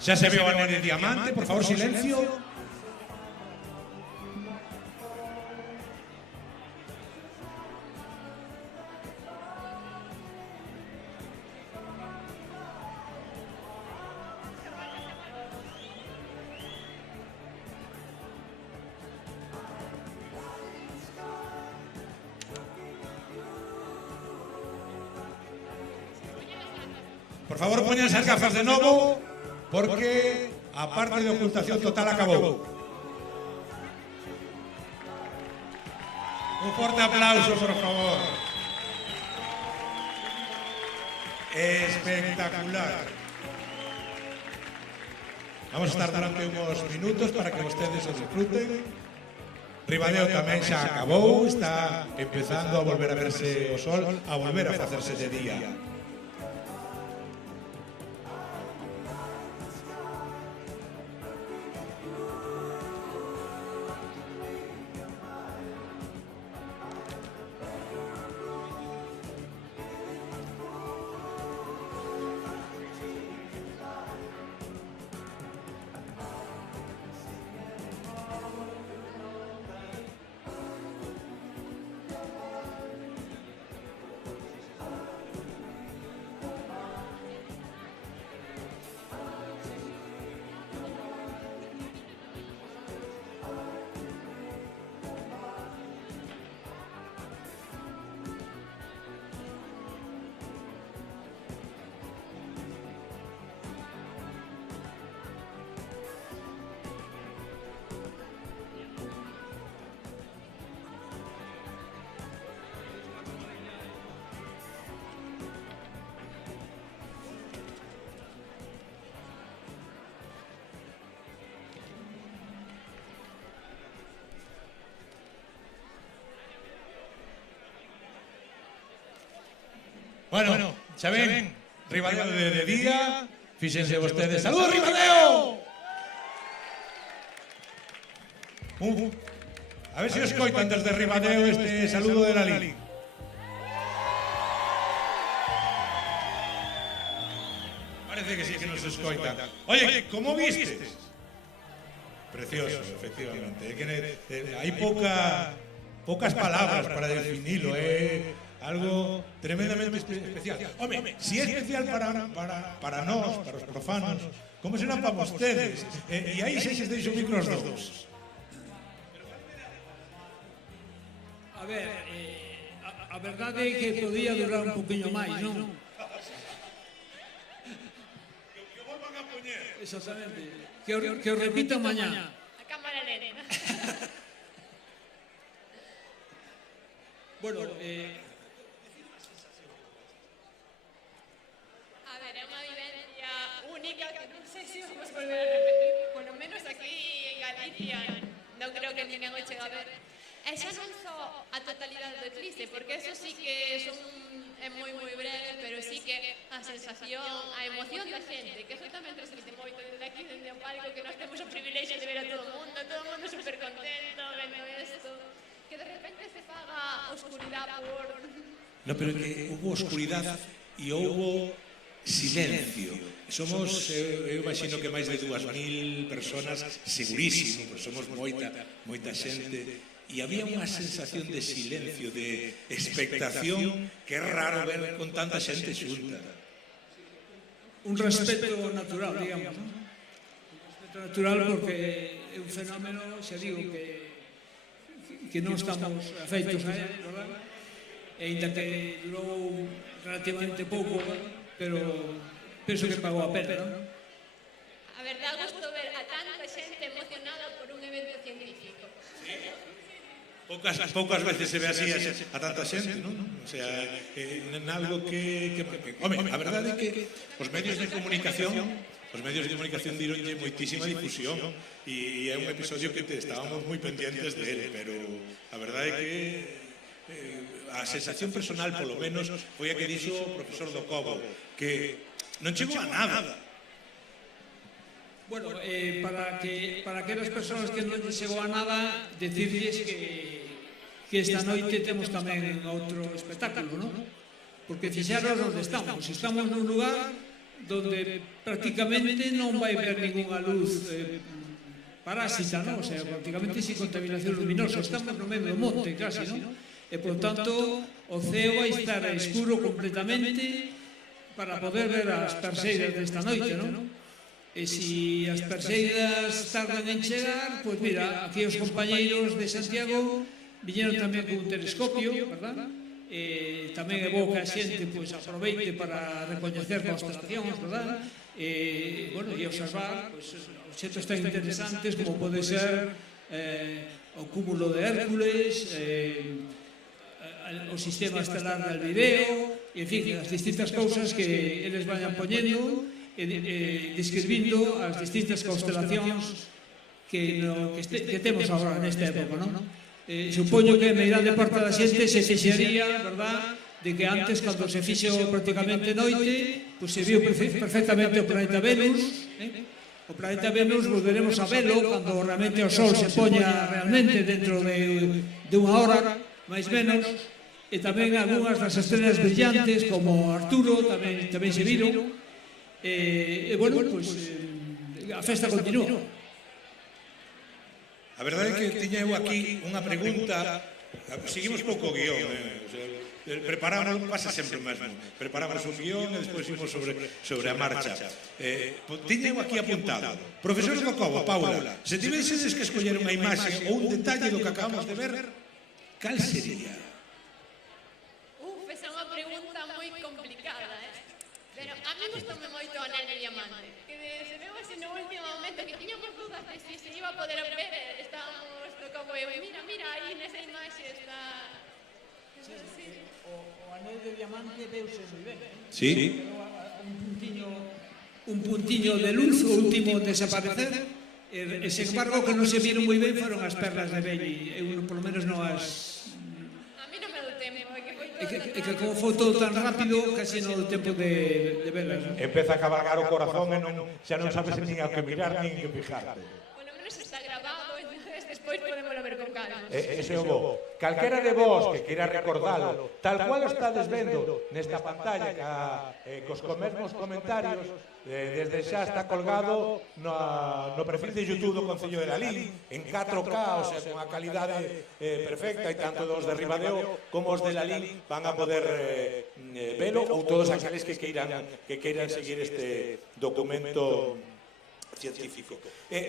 Xa se ve o anel de diamante, por favor, silencio. Por favor, póñanse as gafas de novo, porque a parte de ocultación total acabou. Un forte aplauso, por favor. Espectacular. Vamos a estar durante unos minutos para que ustedes se disfruten. Ribadeo tamén xa acabou, está empezando a volver a verse o sol, a volver a facerse de día. Bueno, xa ven, Ribadeo de día, fíxense vostedes. ¡Saludos, Ribadeo! A ver se os coitan desde Ribadeo este saludo de la Lili. Parece que sí que nos escoitan. Oye, ¿cómo vistes? Precioso, efectivamente. Hai pocas palabras para definirlo, algo tremendamente especial. Home, si é especial para nós, para os profanos, como será para vostedes? E aí se deixo o micro aos dous. A ver, a verdade é que podía durar un poquinho máis, non? Que volvan a poñer. Exactamente. Que o repitan mañá. A cámara lenta. Bueno, A ver, é unha vivencia única que non sei se vamos volver a repetir, polo menos aquí en Galicia non creo que ninguén o chega a ver. E xa non só a totalidade do eclipse, porque eso sí que é moi breve, pero sí que a sensación, a emoción da xente, que eso tamén transmite moito desde aquí, desde o palco, que nós temos o privilexio de ver a todo o mundo super contento, vendo isto, que de repente se faga oscuridad por... No, pero que hubo oscuridad e houbo silencio. Somos, eu imagino que máis de 2.000 personas, segurísimo, porque somos moita xente, e había unha sensación de silencio, de expectación, que é raro ver con tanta xente xunta. un respeto natural, digamos, non? Un respeto natural porque é un fenómeno, xa digo, que non estamos afeitos a él, verdad? E ainda que durou relativamente pouco, pero penso que pagou a pena, non? A verdade, gusto ver a tanta xente emocionada por un evento científico. Poucas veces se ve así a tanta xente, non? O sea, algo que... Home, a verdade é que os medios de comunicación dironlle moitísima difusión e é un episodio que estábamos moi pendientes de él, pero a verdade é que a sensación personal, polo menos, foi a que dixo o profesor do Cobo, que non chegou a nada. Bueno, para aquelas persoas que non chegou a nada, decirles que esta noite temos tamén outro espectáculo, non? Porque fixaros onde estamos. Estamos nun lugar donde prácticamente non vai ver ninguna luz parásita, non? O sea, prácticamente sin contaminación luminosa. Estamos no medio do monte, casi, non? E, por tanto, o ceo vai estar escuro completamente para poder ver as perseidas desta noite, non? E se as perseidas tardan en chegar, pois mira, aquí os compañeiros de Santiago viñeron tamén con un telescopio, verdad? E tamén é bo que a xente pois aproveite para recoñecer constelacións, verdad? E, bueno, e observar pois, obxectos tan interesantes como pode ser o cúmulo de Hércules, o sistema estelar del Video, e, en fin, as distintas cousas que eles vayan poñendo e describindo as distintas constelacións que temos agora nesta época, non? Supoño que a meirande parte da xente se fixería, verdad, de que antes, cando se fixo prácticamente noite, pois se viu perfectamente o planeta Venus. O planeta Venus volveremos a velo cando realmente o Sol se poña realmente dentro de unha hora, máis menos, e tamén algunhas das estrelas brillantes, como Arturo, tamén se viron. E, bueno, pois, a festa continúa. A verdade é que tiña eu aquí unha pregunta, seguimos pouco o guión, preparamos, pasa sempre o mesmo, preparamos un guión e despois imos sobre a marcha. Tiña eu aquí apuntado, profesor do Cobo, Paula, se tivesedes que escoller unha imaxe ou un detalle do que acabamos de ver, cal sería? Esa é unha pregunta moi complicada, pero a mí gustoume moito o Anel de Diamante, que se veu así no último momento, que tiñamos dudas de se iba a poder ver, estábamos no Cobo e mira, aí nesa imaxe está... O Anel de Diamante veuse moi ben, Sí. Un puntiño de luz, o último desaparecer, e, sen embargo, que non se viron moi ben foron as perlas de Belli, eu, polo menos, non as... A mí non me dou tempo, que foi E que como foi todo tan rápido, casi non deu tempo de velas, non? Empeza a cabalgar o corazón e xa non sabes nin ao que mirar nin que fijarte. Polo menos está grabado, entonces despois podemos ver con calma. Ese é o bo. Calquera de vos que queira recordalo, tal cual o estades vendo nesta pantalla, cos mesmos comentarios, desde xa está colgado no perfil de YouTube do Concello de Lalín, en 4K, o sea, con a calidade perfecta, e tanto dos de Ribadeo como os de Lalín van a poder velo, ou todos aqueles que queiran seguir este documento científico.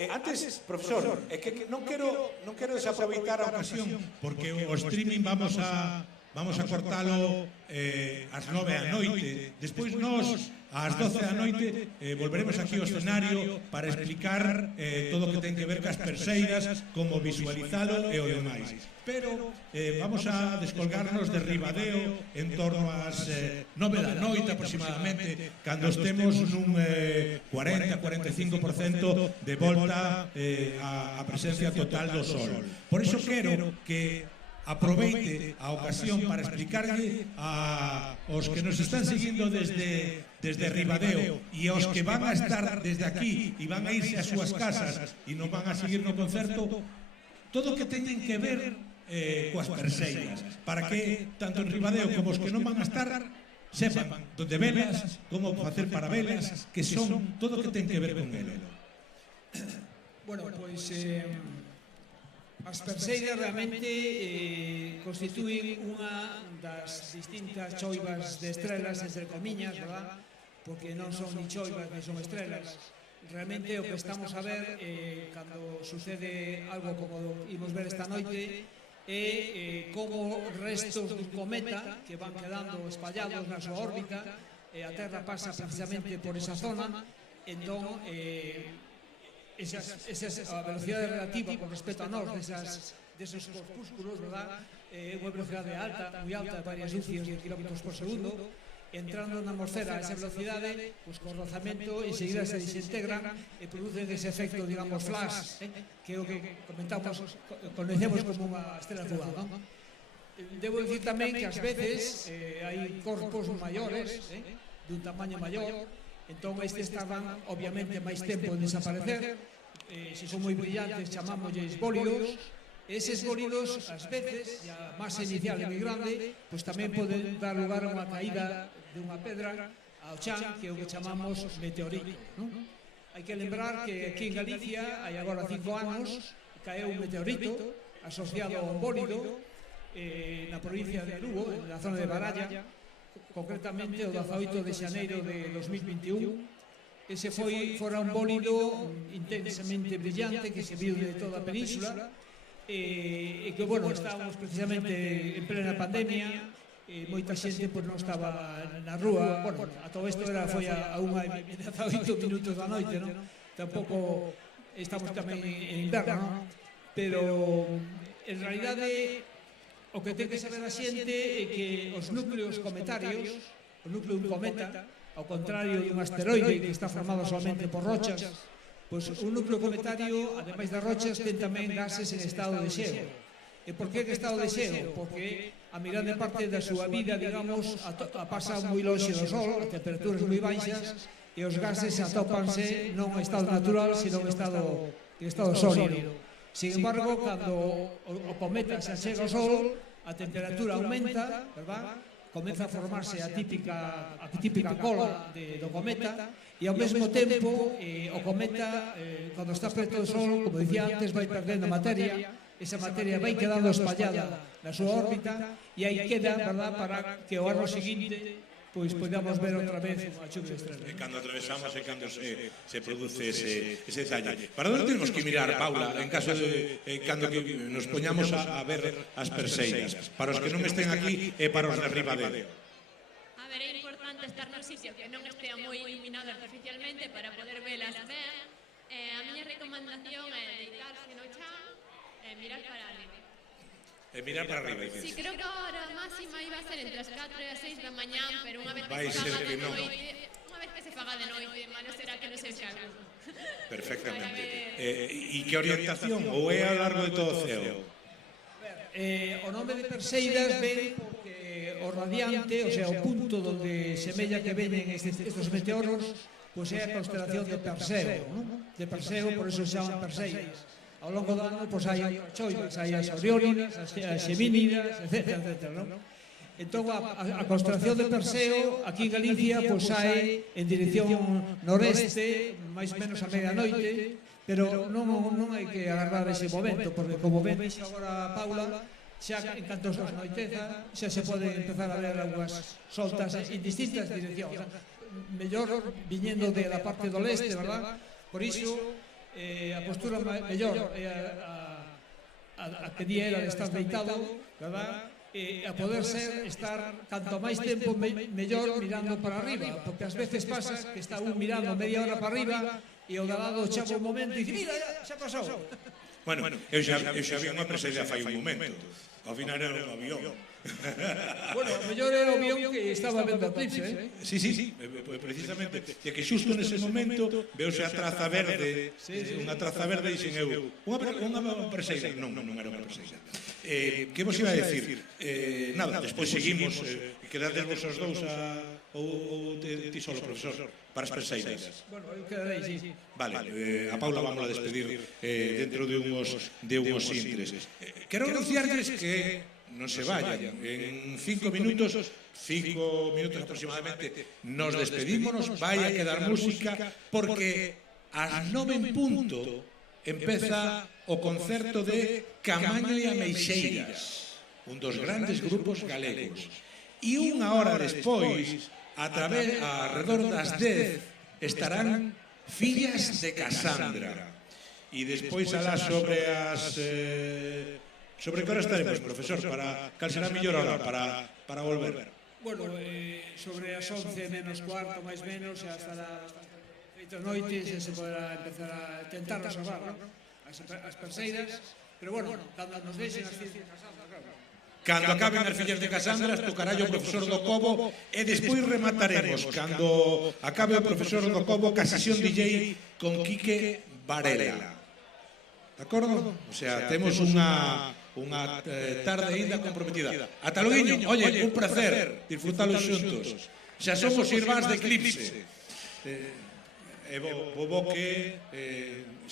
Antes, profesor, é que non quero desaproveitar a ocasión, porque o streaming vamos a cortalo ás 9 da noite. Despois nós, ás 12 da noite, volveremos aquí ao escenario para explicar todo o que ten que ver cas perseiras, como visualizalo e o demais. Pero vamos a descolgarnos de Ribadeo en torno ás 9 da noite aproximadamente, cando estemos nun 40-45% de volta a presencia total do Sol. Por iso quero que aproveite a ocasión para explicarlle aos que nos están seguindo desde Ribadeo e aos que van a estar desde aquí e van a irse ás súas casas e non van a seguir no concerto, todo o que teñen que ver coas perseiras, para que tanto en Ribadeo como os que non van a estar sepan donde velas, como facer para velas, que son todo o que ten que ver con ele. Bueno, pois as perseiras realmente constituen unha das distintas choivas de estrelas, entre comiñas, verdad? Porque non son ni choivas ni son estrelas. Realmente o que estamos a ver cando sucede algo como imos ver esta noite é como restos dun cometa que van quedando espallados na súa órbita, a Terra pasa precisamente por esa zona, entón a velocidade relativa con respecto a nós desos corpúsculos, verdad? Unha velocidade alta, moi alta, de varias lucios de kilómetros por segundo, entrando na atmosfera a esa velocidade, pues, con rozamento, enseguida se desintegran e producen ese efecto, digamos, flash, que é o que comentamos, conocemos como unha estrela fugaz, non? Debo dicir tamén que ás veces hai corpos maiores, dun tamaño maior, entón estes tardan, obviamente, máis tempo en desaparecer, se son moi brillantes chamámosles bólidos. Eses bólidos, ás veces, a masa inicial é moi grande, pois tamén poden dar lugar a unha caída dunha pedra ao chan, que é o que chamamos meteorito. Hai que lembrar que aquí en Galicia, hai agora 5 anos, caeu un meteorito asociado a un bólido na provincia de Lugo, na zona de Baralla, concretamente o 18 de xaneiro de 2021. Ese fora un bólido intensamente brillante que se viu de toda a península e que, bueno, estábamos precisamente en plena pandemia e moita xente non estaba na rúa. Bueno, a todo isto foi a 1:18 minutos da noite, non? Tampouco estamos tamén en inverno, non? Pero en realidade o que ten que saber a xente é que os núcleos cometarios, o núcleo dun cometa, ao contrario dun asteroide que está formado solamente por rochas, pois un núcleo cometario, ademais das rochas, ten tamén gases en estado de xeo. E por que en estado de xeo? Porque a grande parte da súa vida, digamos, pasa moi lonxe do Sol, a temperaturas moi baixas, e os gases atópanse non en estado natural, sino en estado sólido. Sin embargo, cando o cometa se achega ao Sol, a temperatura aumenta, verdad? Comeza a formarse a típica cola do cometa, e ao mesmo tempo o cometa, cando está preto do Sol, como dicía antes, vai perdendo materia, esa materia vai quedando espallada na súa órbita, e aí queda, verdad, para que o ano seguinte pois podamos ver outra vez a chuvia de estrelas. Cando atravesamos e cando se produce ese detalle. Para onde temos que mirar, Paula, en caso de cando nos poñamos a ver as perseiras? Para os que non estén aquí e para os de Ribadeo. A ver, é importante estar no sitio que non estea moi iluminado artificialmente para poder velas ben. A miña recomendación é deitarse no chan e mirar para arriba. E mirar para arriba. Sí, creo que a hora máxima iba a ser entre as 4 e as 6 da mañán, pero unha vez Vai que se ser faga que de non. noite, unha vez que se faga de noite, malo será que non se xa algo. Perfectamente. E que orientación? Ou é ao largo de todo o ceo? O nome de perseiras ven porque o o radiante, o sea, o punto donde semella que veñen estes meteoros, pois é a constelación de Perseo, non? De Perseo, por eso se chaman Perseidas. Ao longo do ano, pois hai choivas, hai as Oriónidas, as Gemínidas, etc. Non? Entón, a constelación de Perseo, aquí en Galicia, pois hai en dirección noreste, máis ou menos a medianoite, pero non hai que agardar ese momento, porque como vedes agora, Paula, xa en canto se anoiteza, xa se pode empezar a ver algunhas soltas en distintas direccións. Mellor viñendo da parte do leste, verdad? Por iso, a postura mellor é a que día era de estar deitado, verdad? A poder ser estar canto máis tempo mellor mirando para arriba, porque ás veces pasa que está un mirando media hora para arriba e o de lado chama un momento e dice, mira, xa pasou. Bueno, eu xa vi unha presencia fai un momento. Ao final era un avión. Bueno, o mellor era o avión que estaba vendo a eclipse, eh? Sí, precisamente. E que xusto nese momento veuse a traza verde, unha traza verde e dixen eu, unha preseira. Non era unha preseira. Que vos iba a decir? Nada, despois seguimos, quedades vos os dous ou ti solo, profesor, para as preseiras. Bueno, eu quedarei, sí. Vale, a Paula vamos a despedir dentro de unhos intres. Quero anunciarles que non se vayan. En 5 minutos aproximadamente, nos despedímonos, vai a quedar música, porque ás 9 en punto empeza o concerto de Camaño e Ameixeiras, un dos grandes grupos galegos. E unha hora despois, alrededor das 10, estarán Fillas de Casandra. E despois alá sobre as... Sobre que hora estaremos, profesor? Cal será a mellor hora para volver? Bueno, sobre as 11 menos cuarto, máis menos, xa estará feito noite, xa se poderá empezar a tentar resolver, non? As perseiras, pero bueno, cando nos deixen as Fillas de Casandra, claro. Cando acaben as Fillas de Casandra, tocará o profesor do Cobo e despois remataremos, cando acabe o profesor do Cobo, ca sesión DJ con Quique Varela. De acordo? O sea, temos unha tarde ainda comprometida. Ata loguiño, oye, un placer disfrutalos xuntos. Xa somos irmáns de Eclipse. E bo que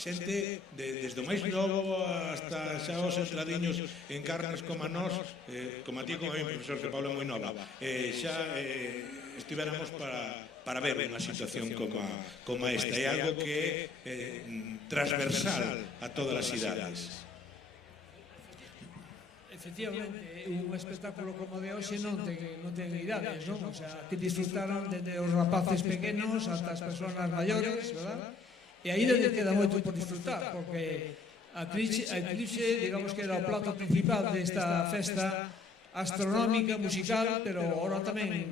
xente desde o máis novo hasta xa os entradiños en carnes como a nós, como a ti, como a mí, profesor, que Pablo é moi nova, xa estivéramos para ver unha situación como esta. É algo que é transversal a todas as idades. Efectivamente, un espectáculo como de hoxe non ten idades, non? O sea, que disfrutaron desde os rapaces pequenos hasta as persoas maiores, verdad? E aí donde queda moito por disfrutar, porque a Eclipse, digamos que era o plato principal desta festa astronómica, musical, pero ahora tamén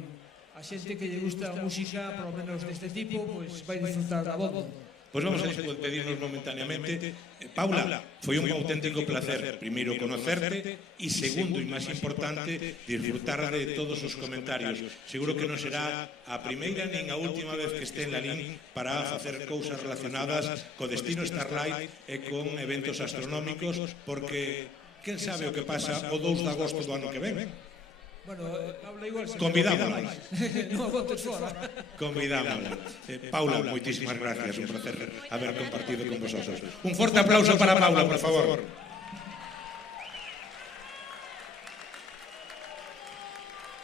a xente que lle gusta a música, por lo menos deste tipo, pois vai disfrutar da boda. Pois vamos a despedirnos momentáneamente. Paula, foi un auténtico placer, primeiro, conocerte e, segundo, e máis importante, disfrutar de todos os comentarios. Seguro que non será a primeira nin a última vez que este en Lalín para facer cousas relacionadas co destino Starlight e con eventos astronómicos, porque quen sabe o que pasa o 2 de agosto do ano que ven? Bueno, Paula igual se... Convidámola. Non aguantes fora. Convidámola. Paula, moitísimas gracias, un placer haber compartido con vosotros. Un forte aplauso para Paula, por favor.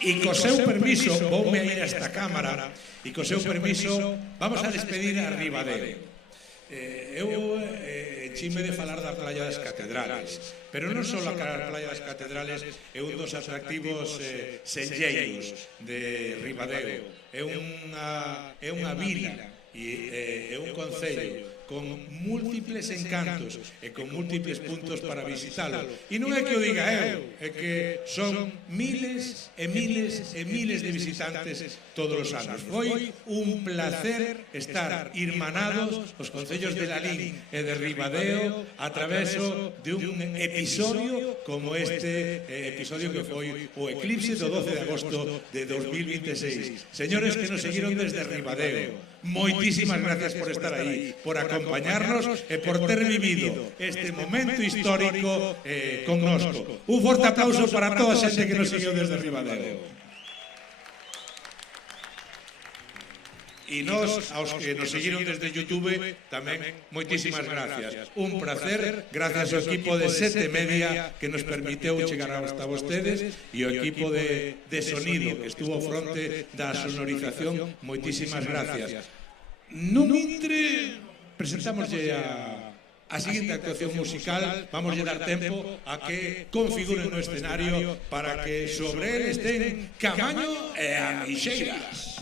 E co seu permiso, voume ir a esta cámara, e co seu permiso, vamos a despedir a Ribadeo. Eu enchime de falar da Playa das Catedrales, pero non só a Playa das Catedrales é un dos atractivos senlleiros de Ribadeo. É unha vila e é un concello con múltiples encantos e con múltiples puntos para visitalo. E non é que o diga eu, é que son miles e miles e miles de visitantes todos os anos. Foi un placer estar irmanados os concellos de Lalín e de Ribadeo a traveso de un episodio como este episodio que foi o eclipse do 12 de agosto de 2026. Señores que nos seguiron desde Ribadeo, moitísimas gracias por estar aí, por acompañarnos e por ter vivido este momento histórico connosco. Un forte aplauso para toda a xente que nos seguiu desde Ribadeo. E nós, aos que nos seguiron desde YouTube, tamén moitísimas gracias. Un placer, gracias ao equipo de Sete Media que nos permiteu chegar hasta vostedes e ao equipo de sonido que estuvo fronte da sonorización, moitísimas gracias. Non intre, presentámoslle a seguinte actuación musical, vamos a dar tempo a que configuren o escenario para que sobre él estén Camaño e Ameixeiras.